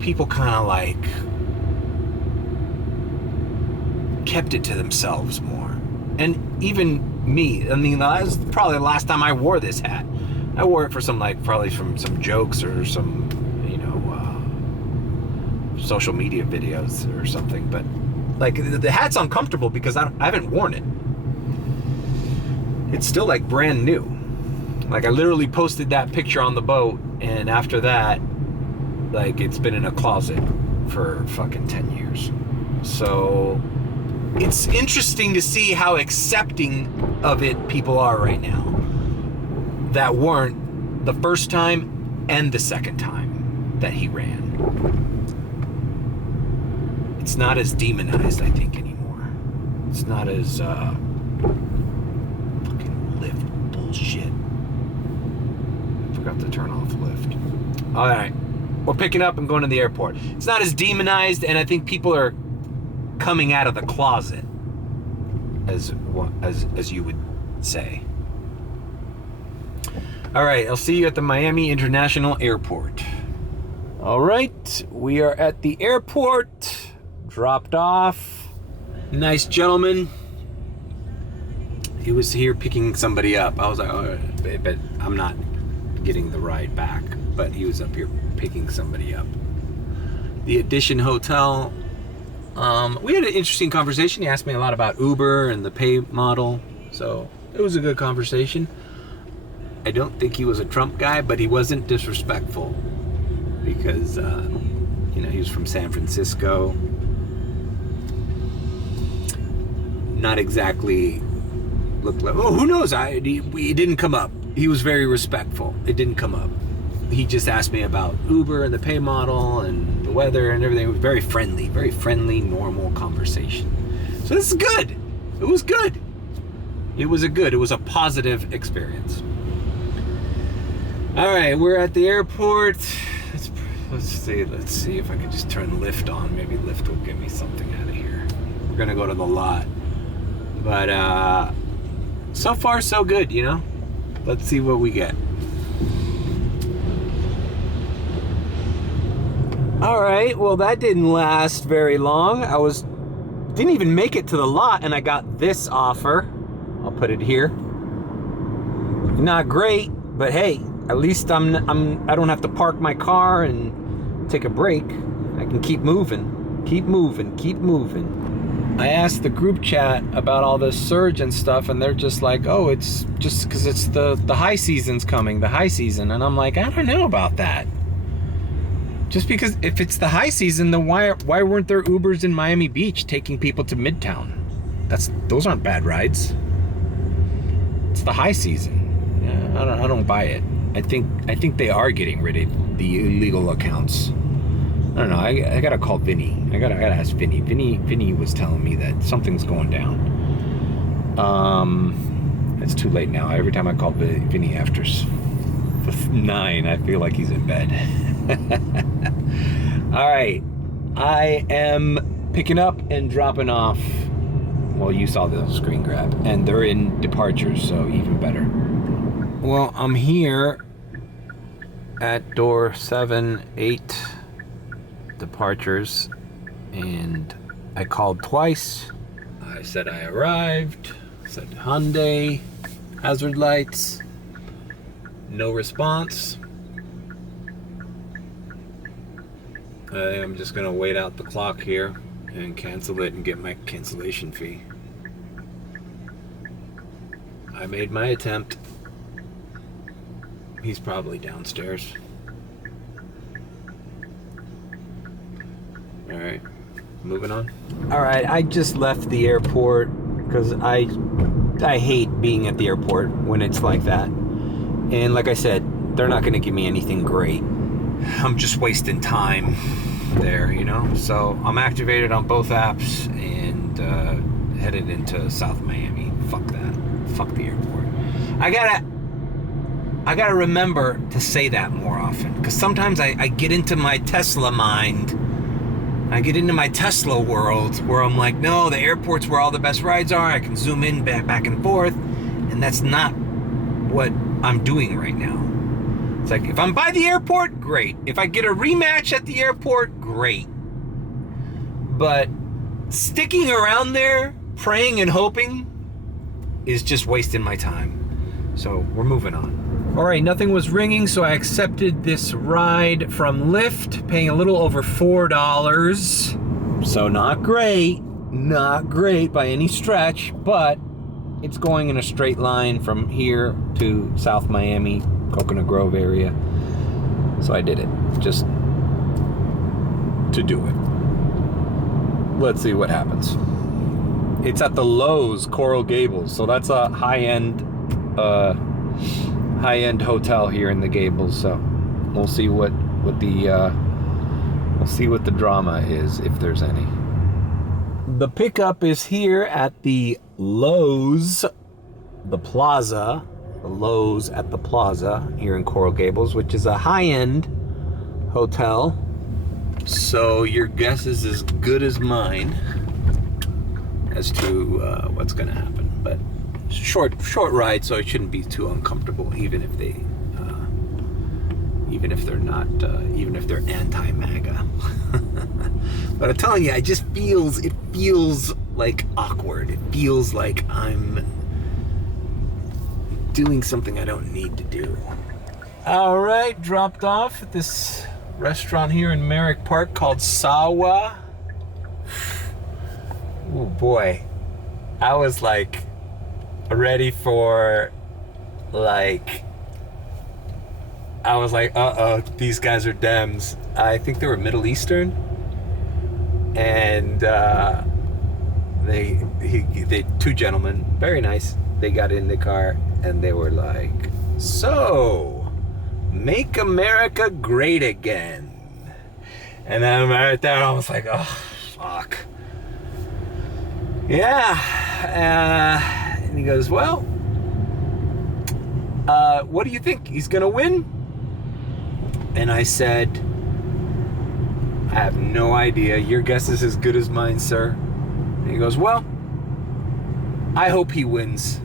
people kind of like kept it to themselves more. And even me, I mean, that was probably the last time I wore this hat. I wore it for probably from some jokes or some, social media videos or something. But like the hat's uncomfortable because I haven't worn it. It's still like brand new. Like I literally posted that picture on the boat, and after that, like it's been in a closet for fucking 10 years. So it's interesting to see how accepting of it people are right now that weren't the first time and the second time that he ran. It's not as demonized, I think, anymore. It's not as fucking Lyft bullshit. Forgot to turn off Lyft. All right, we're picking up and going to the airport. It's not as demonized, and I think people are coming out of the closet, as you would say. All right, I'll see you at the Miami International Airport. All right, we are at the airport. Dropped off. Nice gentleman. He was here picking somebody up. I was like, oh, but I'm not getting the ride back. But he was up here picking somebody up. The Edition Hotel. We had an interesting conversation. He asked me a lot about Uber and the pay model. So it was a good conversation. I don't think he was a Trump guy, but he wasn't disrespectful. Because, he was from San Francisco. Not exactly looked like, oh, who knows? It didn't come up. He was very respectful. It didn't come up. He just asked me about Uber and the pay model and the weather and everything. It was very friendly, normal conversation. So this is good. It was good. It was a positive experience. All right, we're at the airport. Let's see if I can just turn Lyft on. Maybe Lyft will give me something out of here. We're gonna go to the lot. But so far so good, Let's see what we get. All right, well, that didn't last very long. Didn't even make it to the lot, and I got this offer. I'll put it here. Not great, but hey, at least I don't have to park my car and take a break. I can keep moving, keep moving, keep moving. I asked the group chat about all this surge and stuff, and they're just like, oh, it's just because it's the high season's coming, the high season. And I'm like, I don't know about that. Just because if it's the high season, then why weren't there Ubers in Miami Beach taking people to Midtown? Those aren't bad rides. It's the high season. Yeah, I don't buy it. I think they are getting rid of the illegal accounts. I don't know. I gotta call Vinny. I gotta ask Vinny. Vinny was telling me that something's going down. It's too late now. Every time I call Vinny after 9, I feel like he's in bed. All right, I am picking up and dropping off. Well, you saw the screen grab, and they're in departures, so even better. Well, I'm here at door 7, 8 departures, and I called twice. I said I arrived, said Hyundai, hazard lights, no response. I'm just gonna wait out the clock here and cancel it and get my cancellation fee. I made my attempt. He's probably downstairs. All right, moving on. All right, I just left the airport because I hate being at the airport when it's like that. And like I said, they're not gonna give me anything great. I'm just wasting time there, you know? So I'm activated on both apps and headed into South Miami. Fuck that. Fuck the airport. I gotta remember to say that more often, because sometimes I get into my Tesla mind. I get into my Tesla world where I'm like, no, the airport's where all the best rides are. I can zoom in back and forth, and that's not what I'm doing right now. It's like, if I'm by the airport, great. If I get a rematch at the airport, great. But sticking around there, praying and hoping, is just wasting my time. So we're moving on. All right, nothing was ringing, so I accepted this ride from Lyft, paying a little over $4. So not great by any stretch, but it's going in a straight line from here to South Miami, Coconut Grove area. So I did it just to do it. Let's see what happens. It's at the Lowe's, Coral Gables, so that's a high-end hotel here in the Gables. So we'll see what the drama is, if there's any. The pickup is here at the Lowe's, the Plaza. The Lowe's at the Plaza here in Coral Gables, which is a high-end hotel. So your guess is as good as mine as to what's going to happen. But short ride, so it shouldn't be too uncomfortable, even if they're anti-MAGA. But I'm telling you, it feels like awkward. It feels like I'm doing something I don't need to do. All right, dropped off at this restaurant here in Merrick Park called Sawa. Oh boy, I was like ready for uh-oh, these guys are Dems. I think they were Middle Eastern, and they two gentlemen, very nice. They got in the car and they were like, so, make America great again. And then right there, I was like, oh, fuck. Yeah. And he goes, well, what do you think? He's gonna win? And I said, I have no idea. Your guess is as good as mine, sir. And he goes, well, I hope he wins.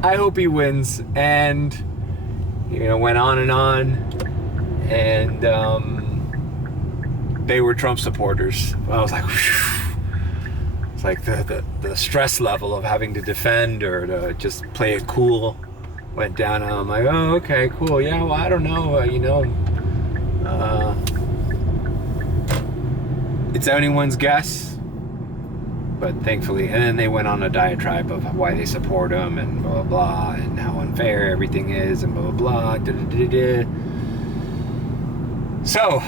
I hope he wins. And, went on and on. And they were Trump supporters. I was like, whew. It's like the stress level of having to defend or to just play it cool went down. And I'm like, oh, okay, cool. Yeah, well, I don't know. It's anyone's guess. But thankfully, and then they went on a diatribe of why they support him and blah, blah, blah, and how unfair everything is and blah, blah, blah, da, da, da, da. So,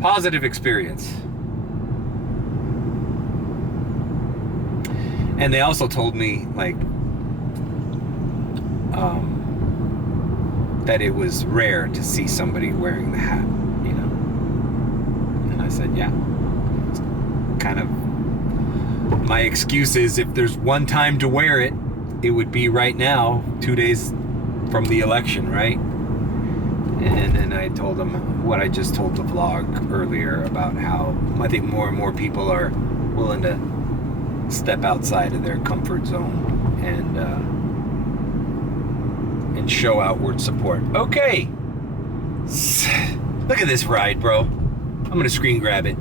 positive experience. And they also told me, like, that it was rare to see somebody wearing the hat, you know? And I said, yeah. It's kind of... My excuse is if there's one time to wear it, it would be right now, 2 days from the election, right? And then I told them what I just told the vlog earlier about how I think more and more people are willing to step outside of their comfort zone and show outward support. Okay, look at this ride, bro. I'm gonna screen grab it.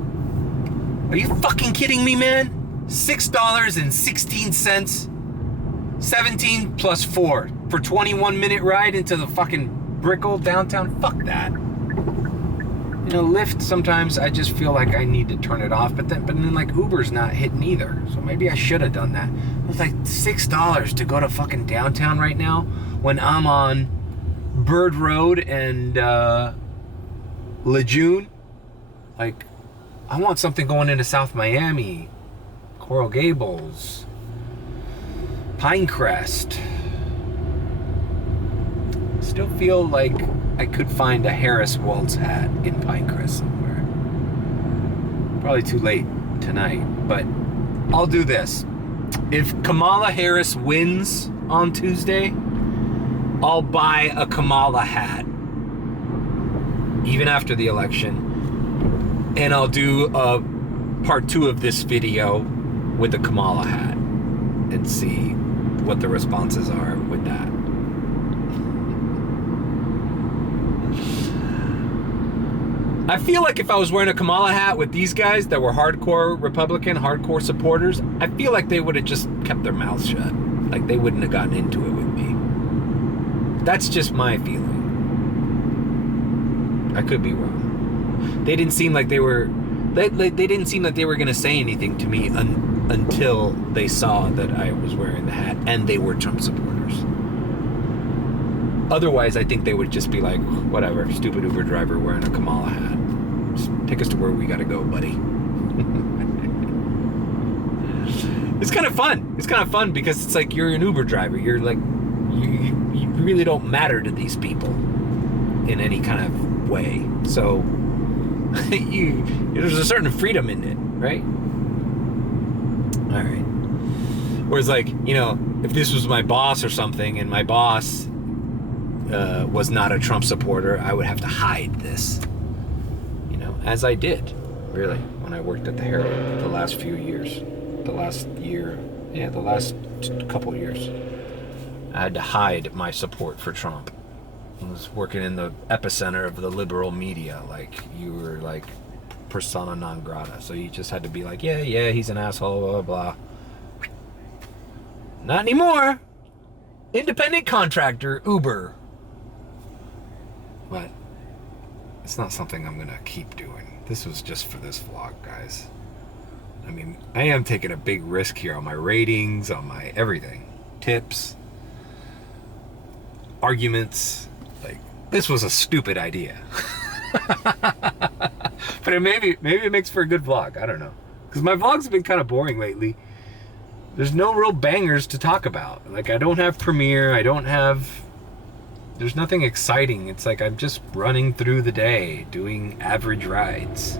Are you fucking kidding me, man? $6.16, 17 plus 4 for 21-minute ride into the fucking Brickell downtown. Fuck that. You know, Lyft, sometimes I just feel like I need to turn it off, but then like Uber's not hitting either. So maybe I should have done that. It was like $6 to go to fucking downtown right now when I'm on Bird Road and Lejeune. Like, I want something going into South Miami, Coral Gables, Pinecrest. Still feel like I could find a Harris Waltz hat in Pinecrest somewhere. Probably too late tonight, but I'll do this. If Kamala Harris wins on Tuesday, I'll buy a Kamala hat, even after the election, and I'll do a part 2 of this video with the Kamala hat and see what the responses are with that. I feel like if I was wearing a Kamala hat with these guys that were hardcore Republican, hardcore supporters, I feel like they would have just kept their mouths shut. Like they wouldn't have gotten into it with me. That's just my feeling. I could be wrong. They didn't seem like they were. They didn't seem like they were going to say anything to me until they saw that I was wearing the hat and they were Trump supporters. Otherwise, I think they would just be like, whatever, stupid Uber driver wearing a Kamala hat. Just take us to where we got to go, buddy. It's kind of fun. It's kind of fun because it's like you're an Uber driver. You're like, you really don't matter to these people in any kind of way. So there's a certain freedom in it, right? All right. Whereas like, you know, if this was my boss or something and my boss was not a Trump supporter, I would have to hide this, you know, as I did, really, when I worked at the Herald the last few years, the last couple years. I had to hide my support for Trump. I was working in the epicenter of the liberal media, like you were like persona non grata, so you just had to be like, yeah, he's an asshole, blah, blah, blah. Not anymore. Independent contractor, Uber. But it's not something I'm gonna keep doing. This was just for this vlog, guys. I mean, I am taking a big risk here on my ratings, on my everything. Tips, arguments. Like, this was a stupid idea. But maybe it makes for a good vlog. I don't know. Because my vlogs have been kind of boring lately. There's no real bangers to talk about. Like, I don't have Premiere. There's nothing exciting. It's like I'm just running through the day, doing average rides.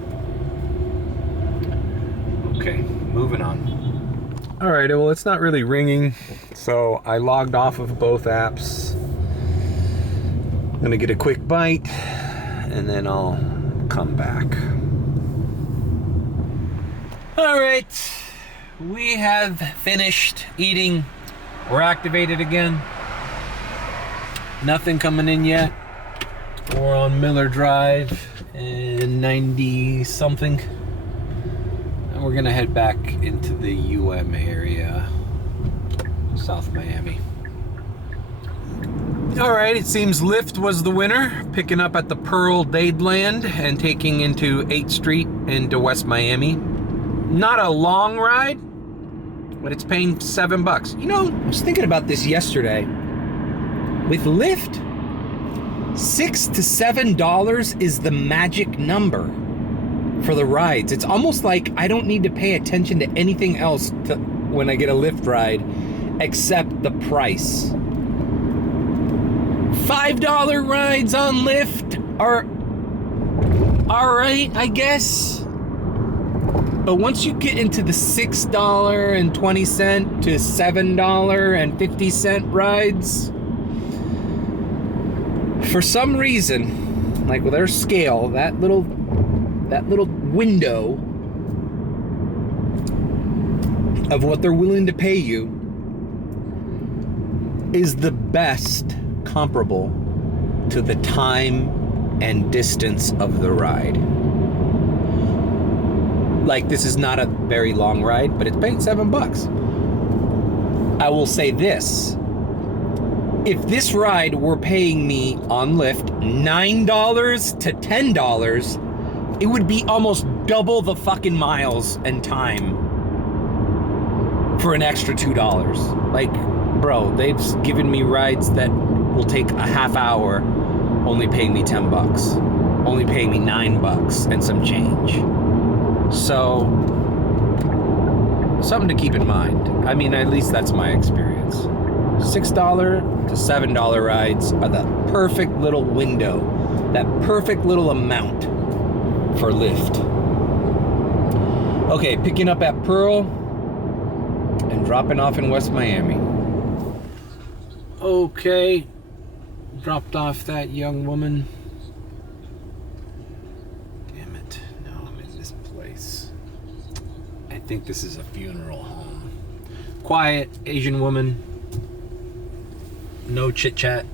Okay, moving on. All right, well, it's not really ringing, so I logged off of both apps. I'm gonna get a quick bite, and then I'll come back. All right, we have finished eating. We're activated again. Nothing coming in yet. We're on Miller Drive and 90 something. And we're gonna head back into the area, South Miami. All right, it seems Lyft was the winner, picking up at the Pearl Dadeland and taking into 8th Street into West Miami. Not a long ride, but it's paying $7. You know, I was thinking about this yesterday. With Lyft, $6 to $7 is the magic number for the rides. It's almost like I don't need to pay attention to anything else when I get a Lyft ride except the price. $5 rides on Lyft are all right, I guess. But once you get into the $6.20 to $7.50 rides, for some reason, like with their scale, that little window of what they're willing to pay you is the best comparable to the time and distance of the ride. Like, this is not a very long ride, but it's paying $7. I will say this. If this ride were paying me on Lyft $9 to $10, it would be almost double the fucking miles and time for an extra $2. Like, bro, they've given me rides that will take a half hour, only paying me $10, only paying me $9 and some change. So, something to keep in mind. I mean, at least that's my experience. $6 to $7 rides are the perfect little window, that perfect little amount for Lyft. Okay, picking up at Pearl and dropping off in West Miami. Okay, dropped off that young woman. Damn it, no, I'm in this place. I think this is a funeral home. Quiet Asian woman. No chit chat.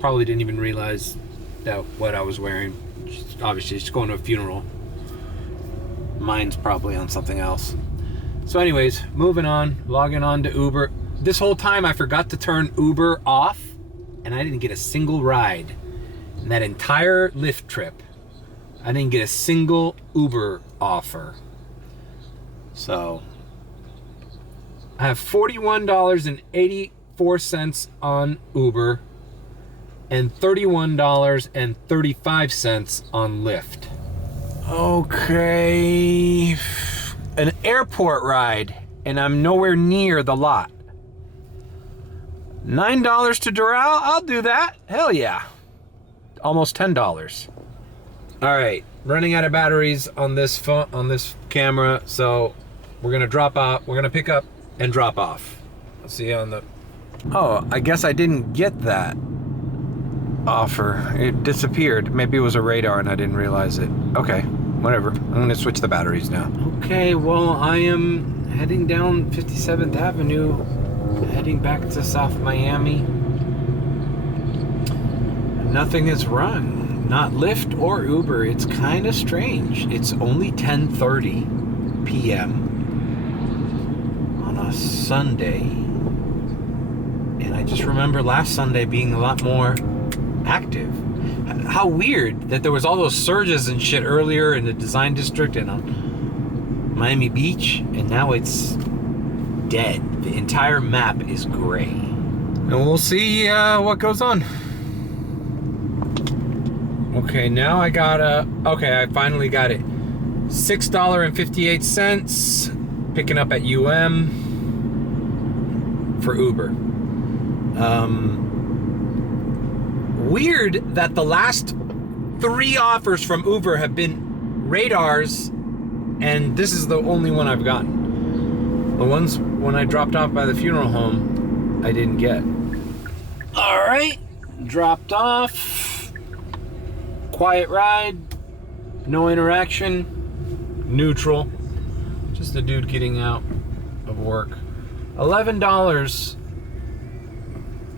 Probably didn't even realize that what I was wearing. Obviously, she's going to a funeral. Mine's probably on something else. So anyways, moving on, logging on to Uber. This whole time I forgot to turn Uber off, and I didn't get a single ride. In that entire Lyft trip, I didn't get a single Uber offer. So I have $41.84 on Uber and $31.35 on Lyft. Okay, an airport ride, and I'm nowhere near the lot. $9 to Doral, I'll do that. Hell yeah. Almost $10. All right, running out of batteries on this phone, on this camera, so we're gonna drop off. We're gonna pick up and drop off. I'll see you on the. Oh, I guess I didn't get that offer. It disappeared. Maybe it was a radar and I didn't realize it. Okay, whatever. I'm gonna switch the batteries now. Okay, well, I am heading down 57th Avenue, heading back to South Miami. Nothing has run. Not Lyft or Uber. It's kind of strange. It's only 10:30 p.m. on a Sunday. And I just remember last Sunday being a lot more active. How weird that there was all those surges and shit earlier in the design district and on Miami Beach, and now it's dead. The entire map is gray. And we'll see what goes on. Okay, now I I finally got it. $6.58, picking up at for Uber. Weird that the last 3 offers from Uber have been radars, and this is the only one I've gotten. The ones when I dropped off by the funeral home, I didn't get. All right, dropped off. Quiet ride, no interaction, neutral. Just a dude getting out of work. $11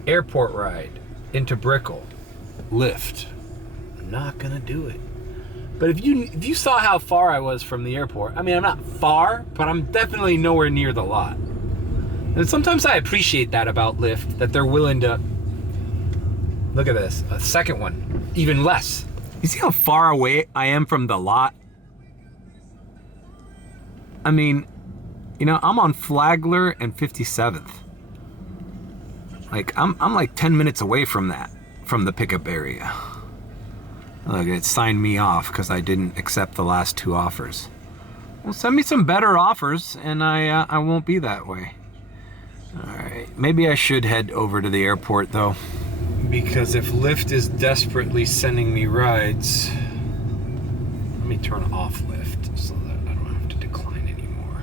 airport ride into Brickell, Lyft. I'm not gonna do it. But if you saw how far I was from the airport, I mean, I'm not far, but I'm definitely nowhere near the lot. And sometimes I appreciate that about Lyft, that they're willing to, look at this, a second one, even less. You see how far away I am from the lot? I mean, you know, I'm on Flagler and 57th. Like, I'm like 10 minutes away from that, from the pickup area. Look, it signed me off because I didn't accept the last 2 offers. Well, send me some better offers and I won't be that way. All right, maybe I should head over to the airport though. Because if Lyft is desperately sending me rides, let me turn off Lyft so that I don't have to decline anymore.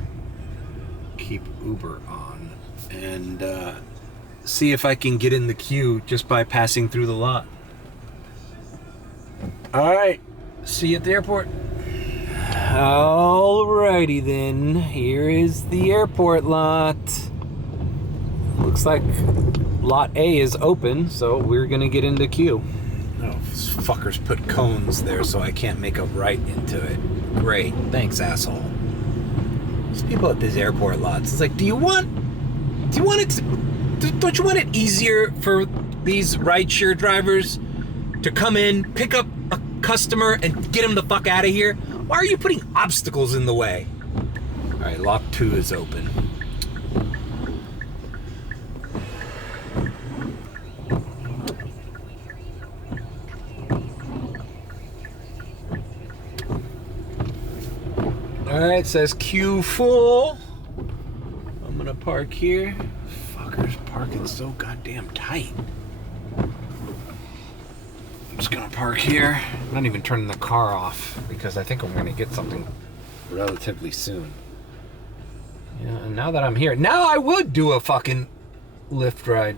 Keep Uber on and see if I can get in the queue just by passing through the lot. All right, see you at the airport. Alrighty then, here is the airport lot. Looks like lot A is open, so we're gonna get in the queue. Oh, these fuckers put cones there so I can't make a right into it. Great, thanks, asshole. These people at these airport lots, it's like, don't you want it easier for these rideshare drivers to come in, pick up a customer, and get him the fuck out of here? Why are you putting obstacles in the way? All right, lot 2 is open. All right, it says queue full. I'm gonna park here. Fuckers parking so goddamn tight. I'm just gonna park here. I'm not even turning the car off because I think I'm gonna get something relatively soon. Yeah, and now that I'm here, now I would do a fucking Lyft ride.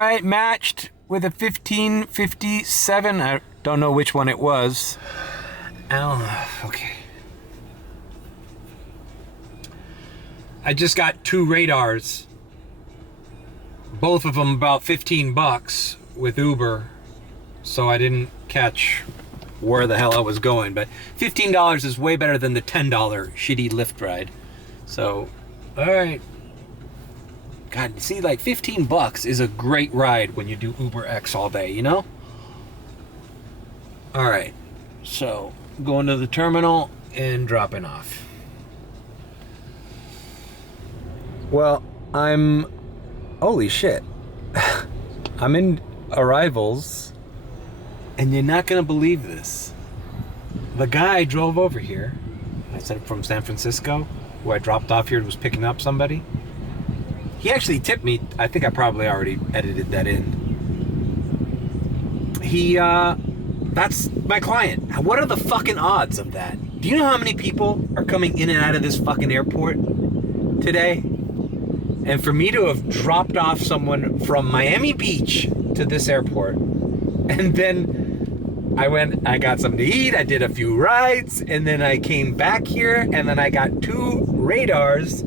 All right, matched with a 1557. I don't know which one it was. Okay. I just got 2 radars. Both of them about $15 with Uber. So I didn't catch where the hell I was going, but $15 is way better than the $10 shitty Lyft ride. So, all right. God, see, like $15 is a great ride when you do Uber X all day, you know? All right, so going to the terminal and dropping off. Well, holy shit. I'm in arrivals, and you're not gonna believe this. The guy drove over here, I said from San Francisco, who I dropped off here, was picking up somebody. He actually tipped me. I think I probably already edited that in. That's my client. What are the fucking odds of that? Do you know how many people are coming in and out of this fucking airport today? And for me to have dropped off someone from Miami Beach to this airport, and then I got something to eat, I did a few rides, and then I came back here, and then I got 2 radars,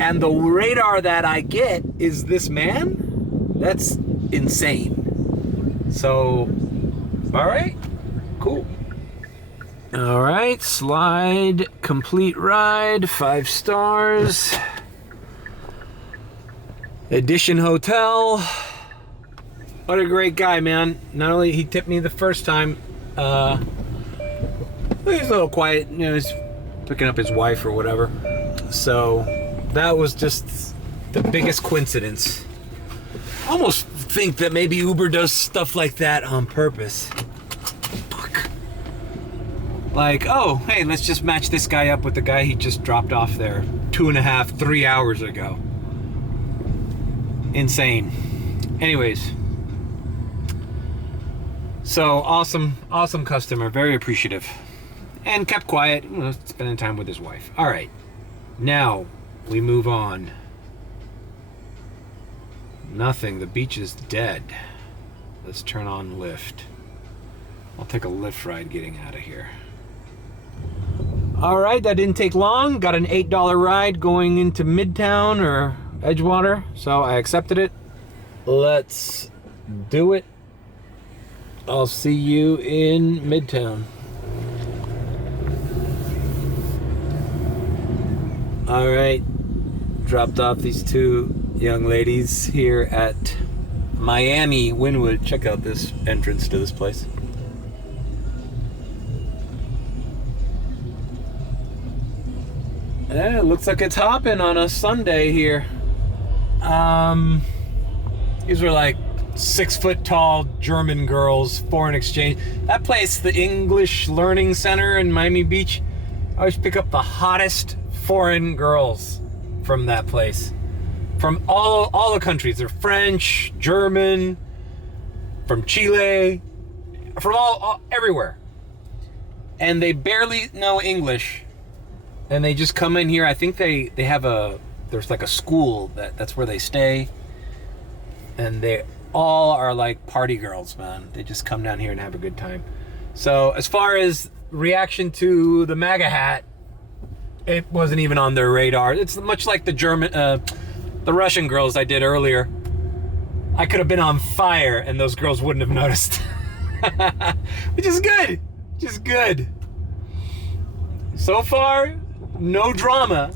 and the radar that I get is this man? That's insane. So, all right, cool. All right, slide, complete ride, 5 stars. Edition Hotel. What a great guy, man. Not only he tipped me the first time, he's a little quiet, you know, he's picking up his wife or whatever. So that was just the biggest coincidence. I almost think that maybe Uber does stuff like that on purpose. Fuck. Like, oh, hey, let's just match this guy up with the guy he just dropped off there 2.5, 3 hours ago. Insane. Anyways. So, awesome customer, very appreciative. And kept quiet, you know, spending time with his wife. All right, now we move on. Nothing, the beach is dead. Let's turn on Lyft. I'll take a Lyft ride getting out of here. All right, that didn't take long. Got an $8 ride going into Midtown or Edgewater, so I accepted it. Let's do it. I'll see you in Midtown. All right, dropped off these two young ladies here at Miami Wynwood. Check out this entrance to this place. Yeah, it looks like it's hopping on a Sunday here. These are like 6 foot tall German girls, foreign exchange. That place, the English Learning Center in Miami Beach, I always pick up the hottest foreign girls from that place. From all the countries. They're French, German, from Chile, from all everywhere. And they barely know English. And they just come in here. I think they have there's like a school that's where they stay. And they all are like party girls, man. They just come down here and have a good time. So as far as reaction to the MAGA hat, it wasn't even on their radar. It's much like the Russian girls I did earlier. I could have been on fire and those girls wouldn't have noticed. Which is good. Just good. So far, no drama.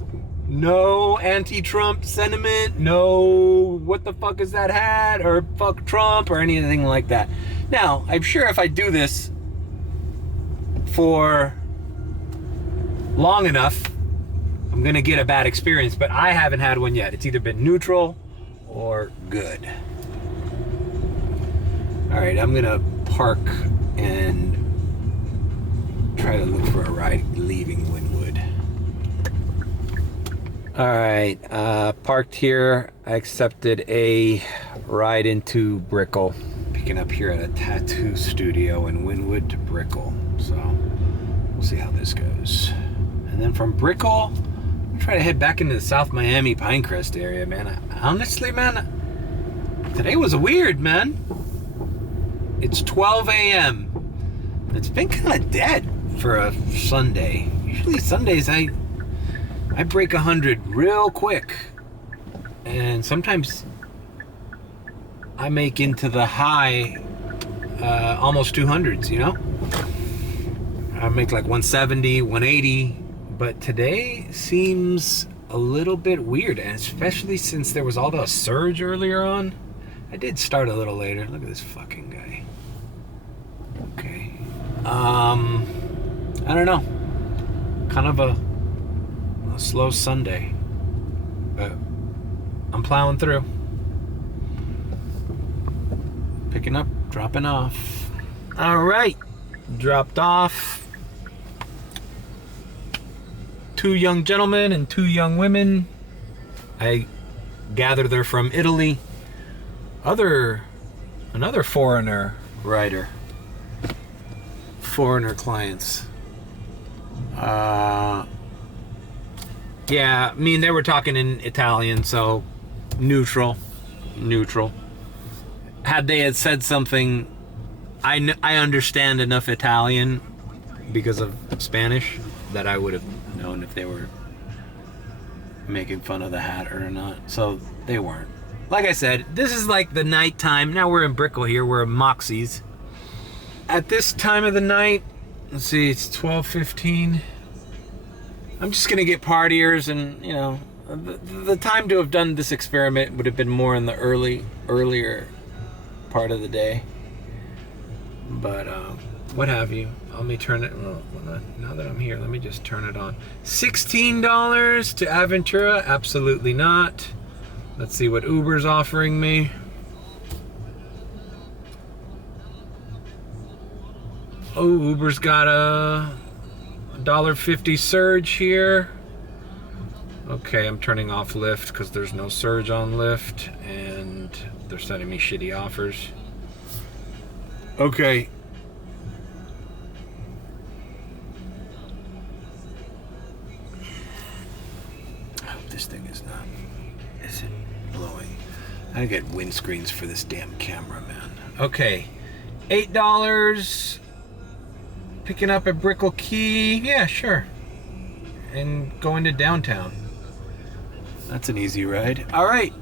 No anti-Trump sentiment. No what the fuck is that hat or fuck Trump or anything like that. Now, I'm sure if I do this for long enough, I'm gonna get a bad experience, but I haven't had one yet. It's either been neutral or good. All right, I'm gonna park and try to look for a ride leaving Wynwood. All right, parked here. I accepted a ride into Brickell. Picking up here at a tattoo studio in Wynwood to Brickell. So we'll see how this goes. And then from Brickell, I'm trying to head back into the South Miami Pinecrest area, man. Honestly, man, today was weird, man. It's 12 a.m. It's been kind of dead for a Sunday. Usually Sundays I break 100 real quick. And sometimes I make into the high almost 200s, you know? I make like 170, 180. But today seems a little bit weird, and especially since there was all the surge earlier on. I did start a little later. Look at this fucking guy. Okay. I don't know. Kind of a slow Sunday. But I'm plowing through. Picking up, dropping off. All right. Dropped off. 2 young gentlemen and 2 young women. I gather they're from Italy. Another foreigner writer. Foreigner clients. Yeah, I mean, they were talking in Italian, so neutral. Had they had said something, I understand enough Italian because of Spanish that I would have known if they were making fun of the hat or not. So they weren't. Like I said, this is like the nighttime. Now we're in Brickell here. We're at Moxie's. At this time of the night, let's see, it's 12:15. I'm just gonna get partiers, and you know, the time to have done this experiment would have been more in the earlier part of the day. But what have you? Let me turn it. Well, now that I'm here, let me just turn it on. $16 to Aventura? Absolutely not. Let's see what Uber's offering me. Oh, Uber's got a $1.50 surge here. Okay, I'm turning off Lyft because there's no surge on Lyft, and they're sending me shitty offers. Okay. I hope this thing is blowing. I get windscreens for this damn camera, man. Okay, $8. Picking up at Brickell Key. Yeah, sure. And going to downtown. That's an easy ride. All right.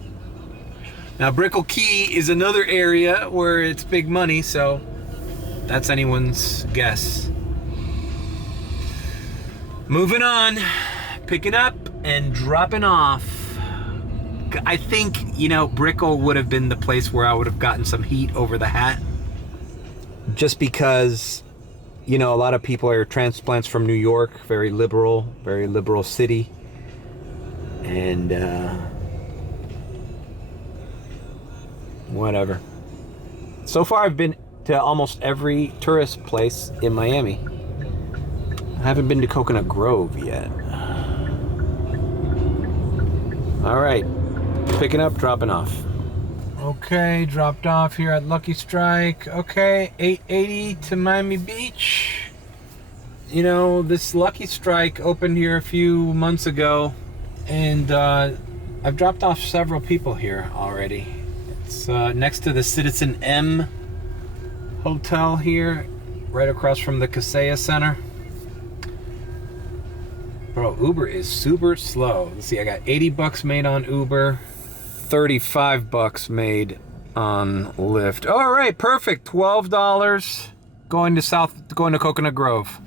Now, Brickell Key is another area where it's big money, so that's anyone's guess. Moving on, picking up and dropping off. I think, Brickell would have been the place where I would have gotten some heat over the hat. Just because, a lot of people are transplants from New York, very liberal city. And, whatever. So far, I've been to almost every tourist place in Miami. I haven't been to Coconut Grove yet. All right, picking up, dropping off. Okay, dropped off here at Lucky Strike. Okay, 880 to Miami Beach. This Lucky Strike opened here a few months ago, and I've dropped off several people here already. It's next to the Citizen M Hotel here, right across from the Kaseya Center. Bro, Uber is super slow. Let's see, I got $80 made on Uber, $35 made on Lyft. All right, perfect. $12 going to Coconut Grove.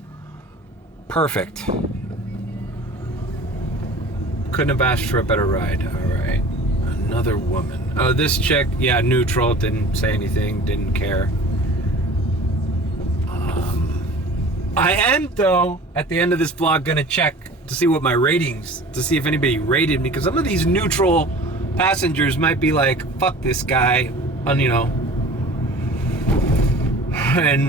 Perfect. Couldn't have asked for a better ride. All right, another woman. Oh, this chick, yeah, neutral, didn't say anything, didn't care. I am, though, at the end of this vlog, gonna check to see what my ratings, to see if anybody rated me, because some of these neutral passengers might be like, fuck this guy, and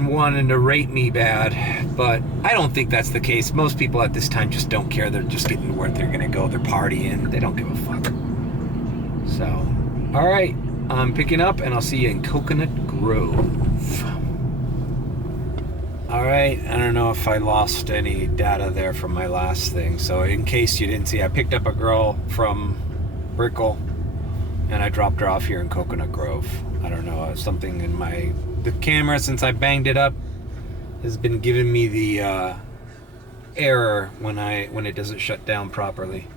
wanting to rate me bad. But I don't think that's the case. Most people at this time just don't care. They're just getting to where they're gonna go. They're partying. They don't give a fuck. So, all right, I'm picking up, and I'll see you in Coconut Grove. All right, I don't know if I lost any data there from my last thing. So in case you didn't see, I picked up a girl from Brickell, and I dropped her off here in Coconut Grove. I don't know, something in the camera, since I banged it up, has been giving me the error when it doesn't shut down properly.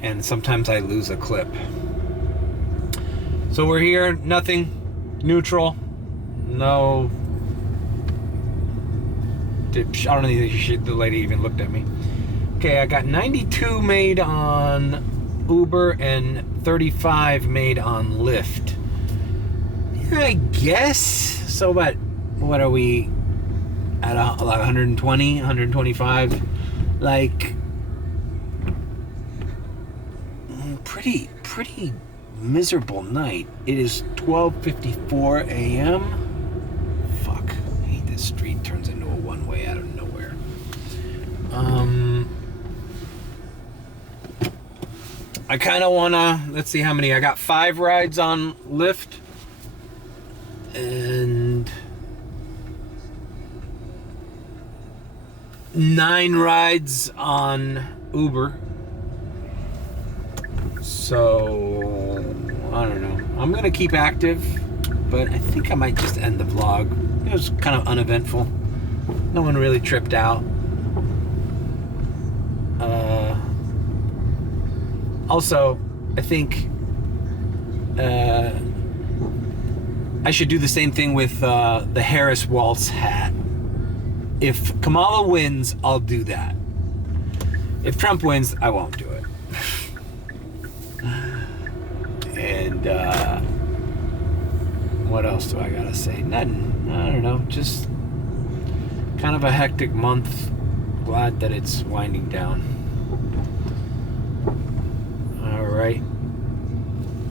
And sometimes I lose a clip. So we're here, nothing, neutral, no. I don't think the lady even looked at me. Okay, I got 92 made on Uber and 35 made on Lyft. Yeah, I guess. So what are we at, like 120, 125? Like, pretty miserable night. It is 12:54 a.m. Fuck, I hate this street. Turns into a one-way out of nowhere. I kind of want to, let's see how many. I got 5 rides on Lyft and 9 rides on Uber. So, I don't know. I'm going to keep active, but I think I might just end the vlog. It was kind of uneventful. No one really tripped out. Also, I think I should do the same thing with the Harris Waltz hat. If Kamala wins, I'll do that. If Trump wins, I won't do it. And what else do I gotta say? Nothing. I don't know. Just kind of a hectic month. Glad that it's winding down. Alright.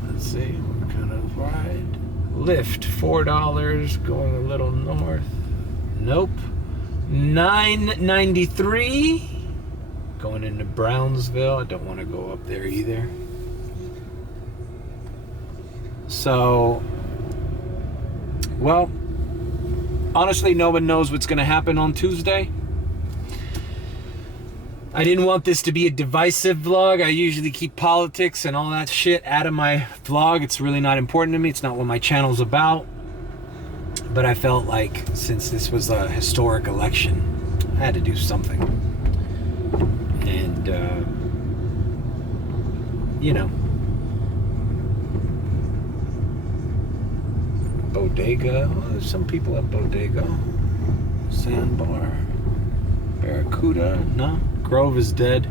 Let's see. What kind of ride? Lyft, $4. Going a little north. Nope. $9.93. Going into Brownsville. I don't want to go up there either. So, well, honestly, no one knows what's going to happen on Tuesday. I didn't want this to be a divisive vlog. I usually keep politics and all that shit out of my vlog. It's really not important to me. It's not what my channel's about. But I felt like since this was a historic election, I had to do something. And, you know. Bodega. Oh, there's some people at Bodega. Sandbar. Barracuda. No. Grove is dead.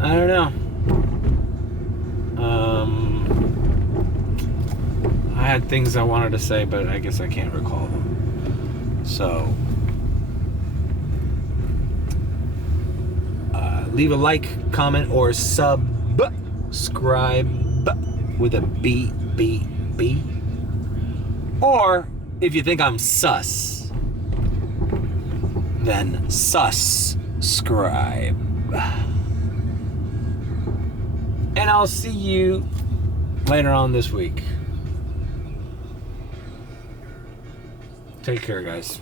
I don't know. I had things I wanted to say, but I guess I can't recall them. So, leave a like, comment, or subscribe with a B. Or, if you think I'm sus, then subscribe. And I'll see you later on this week. Take care, guys.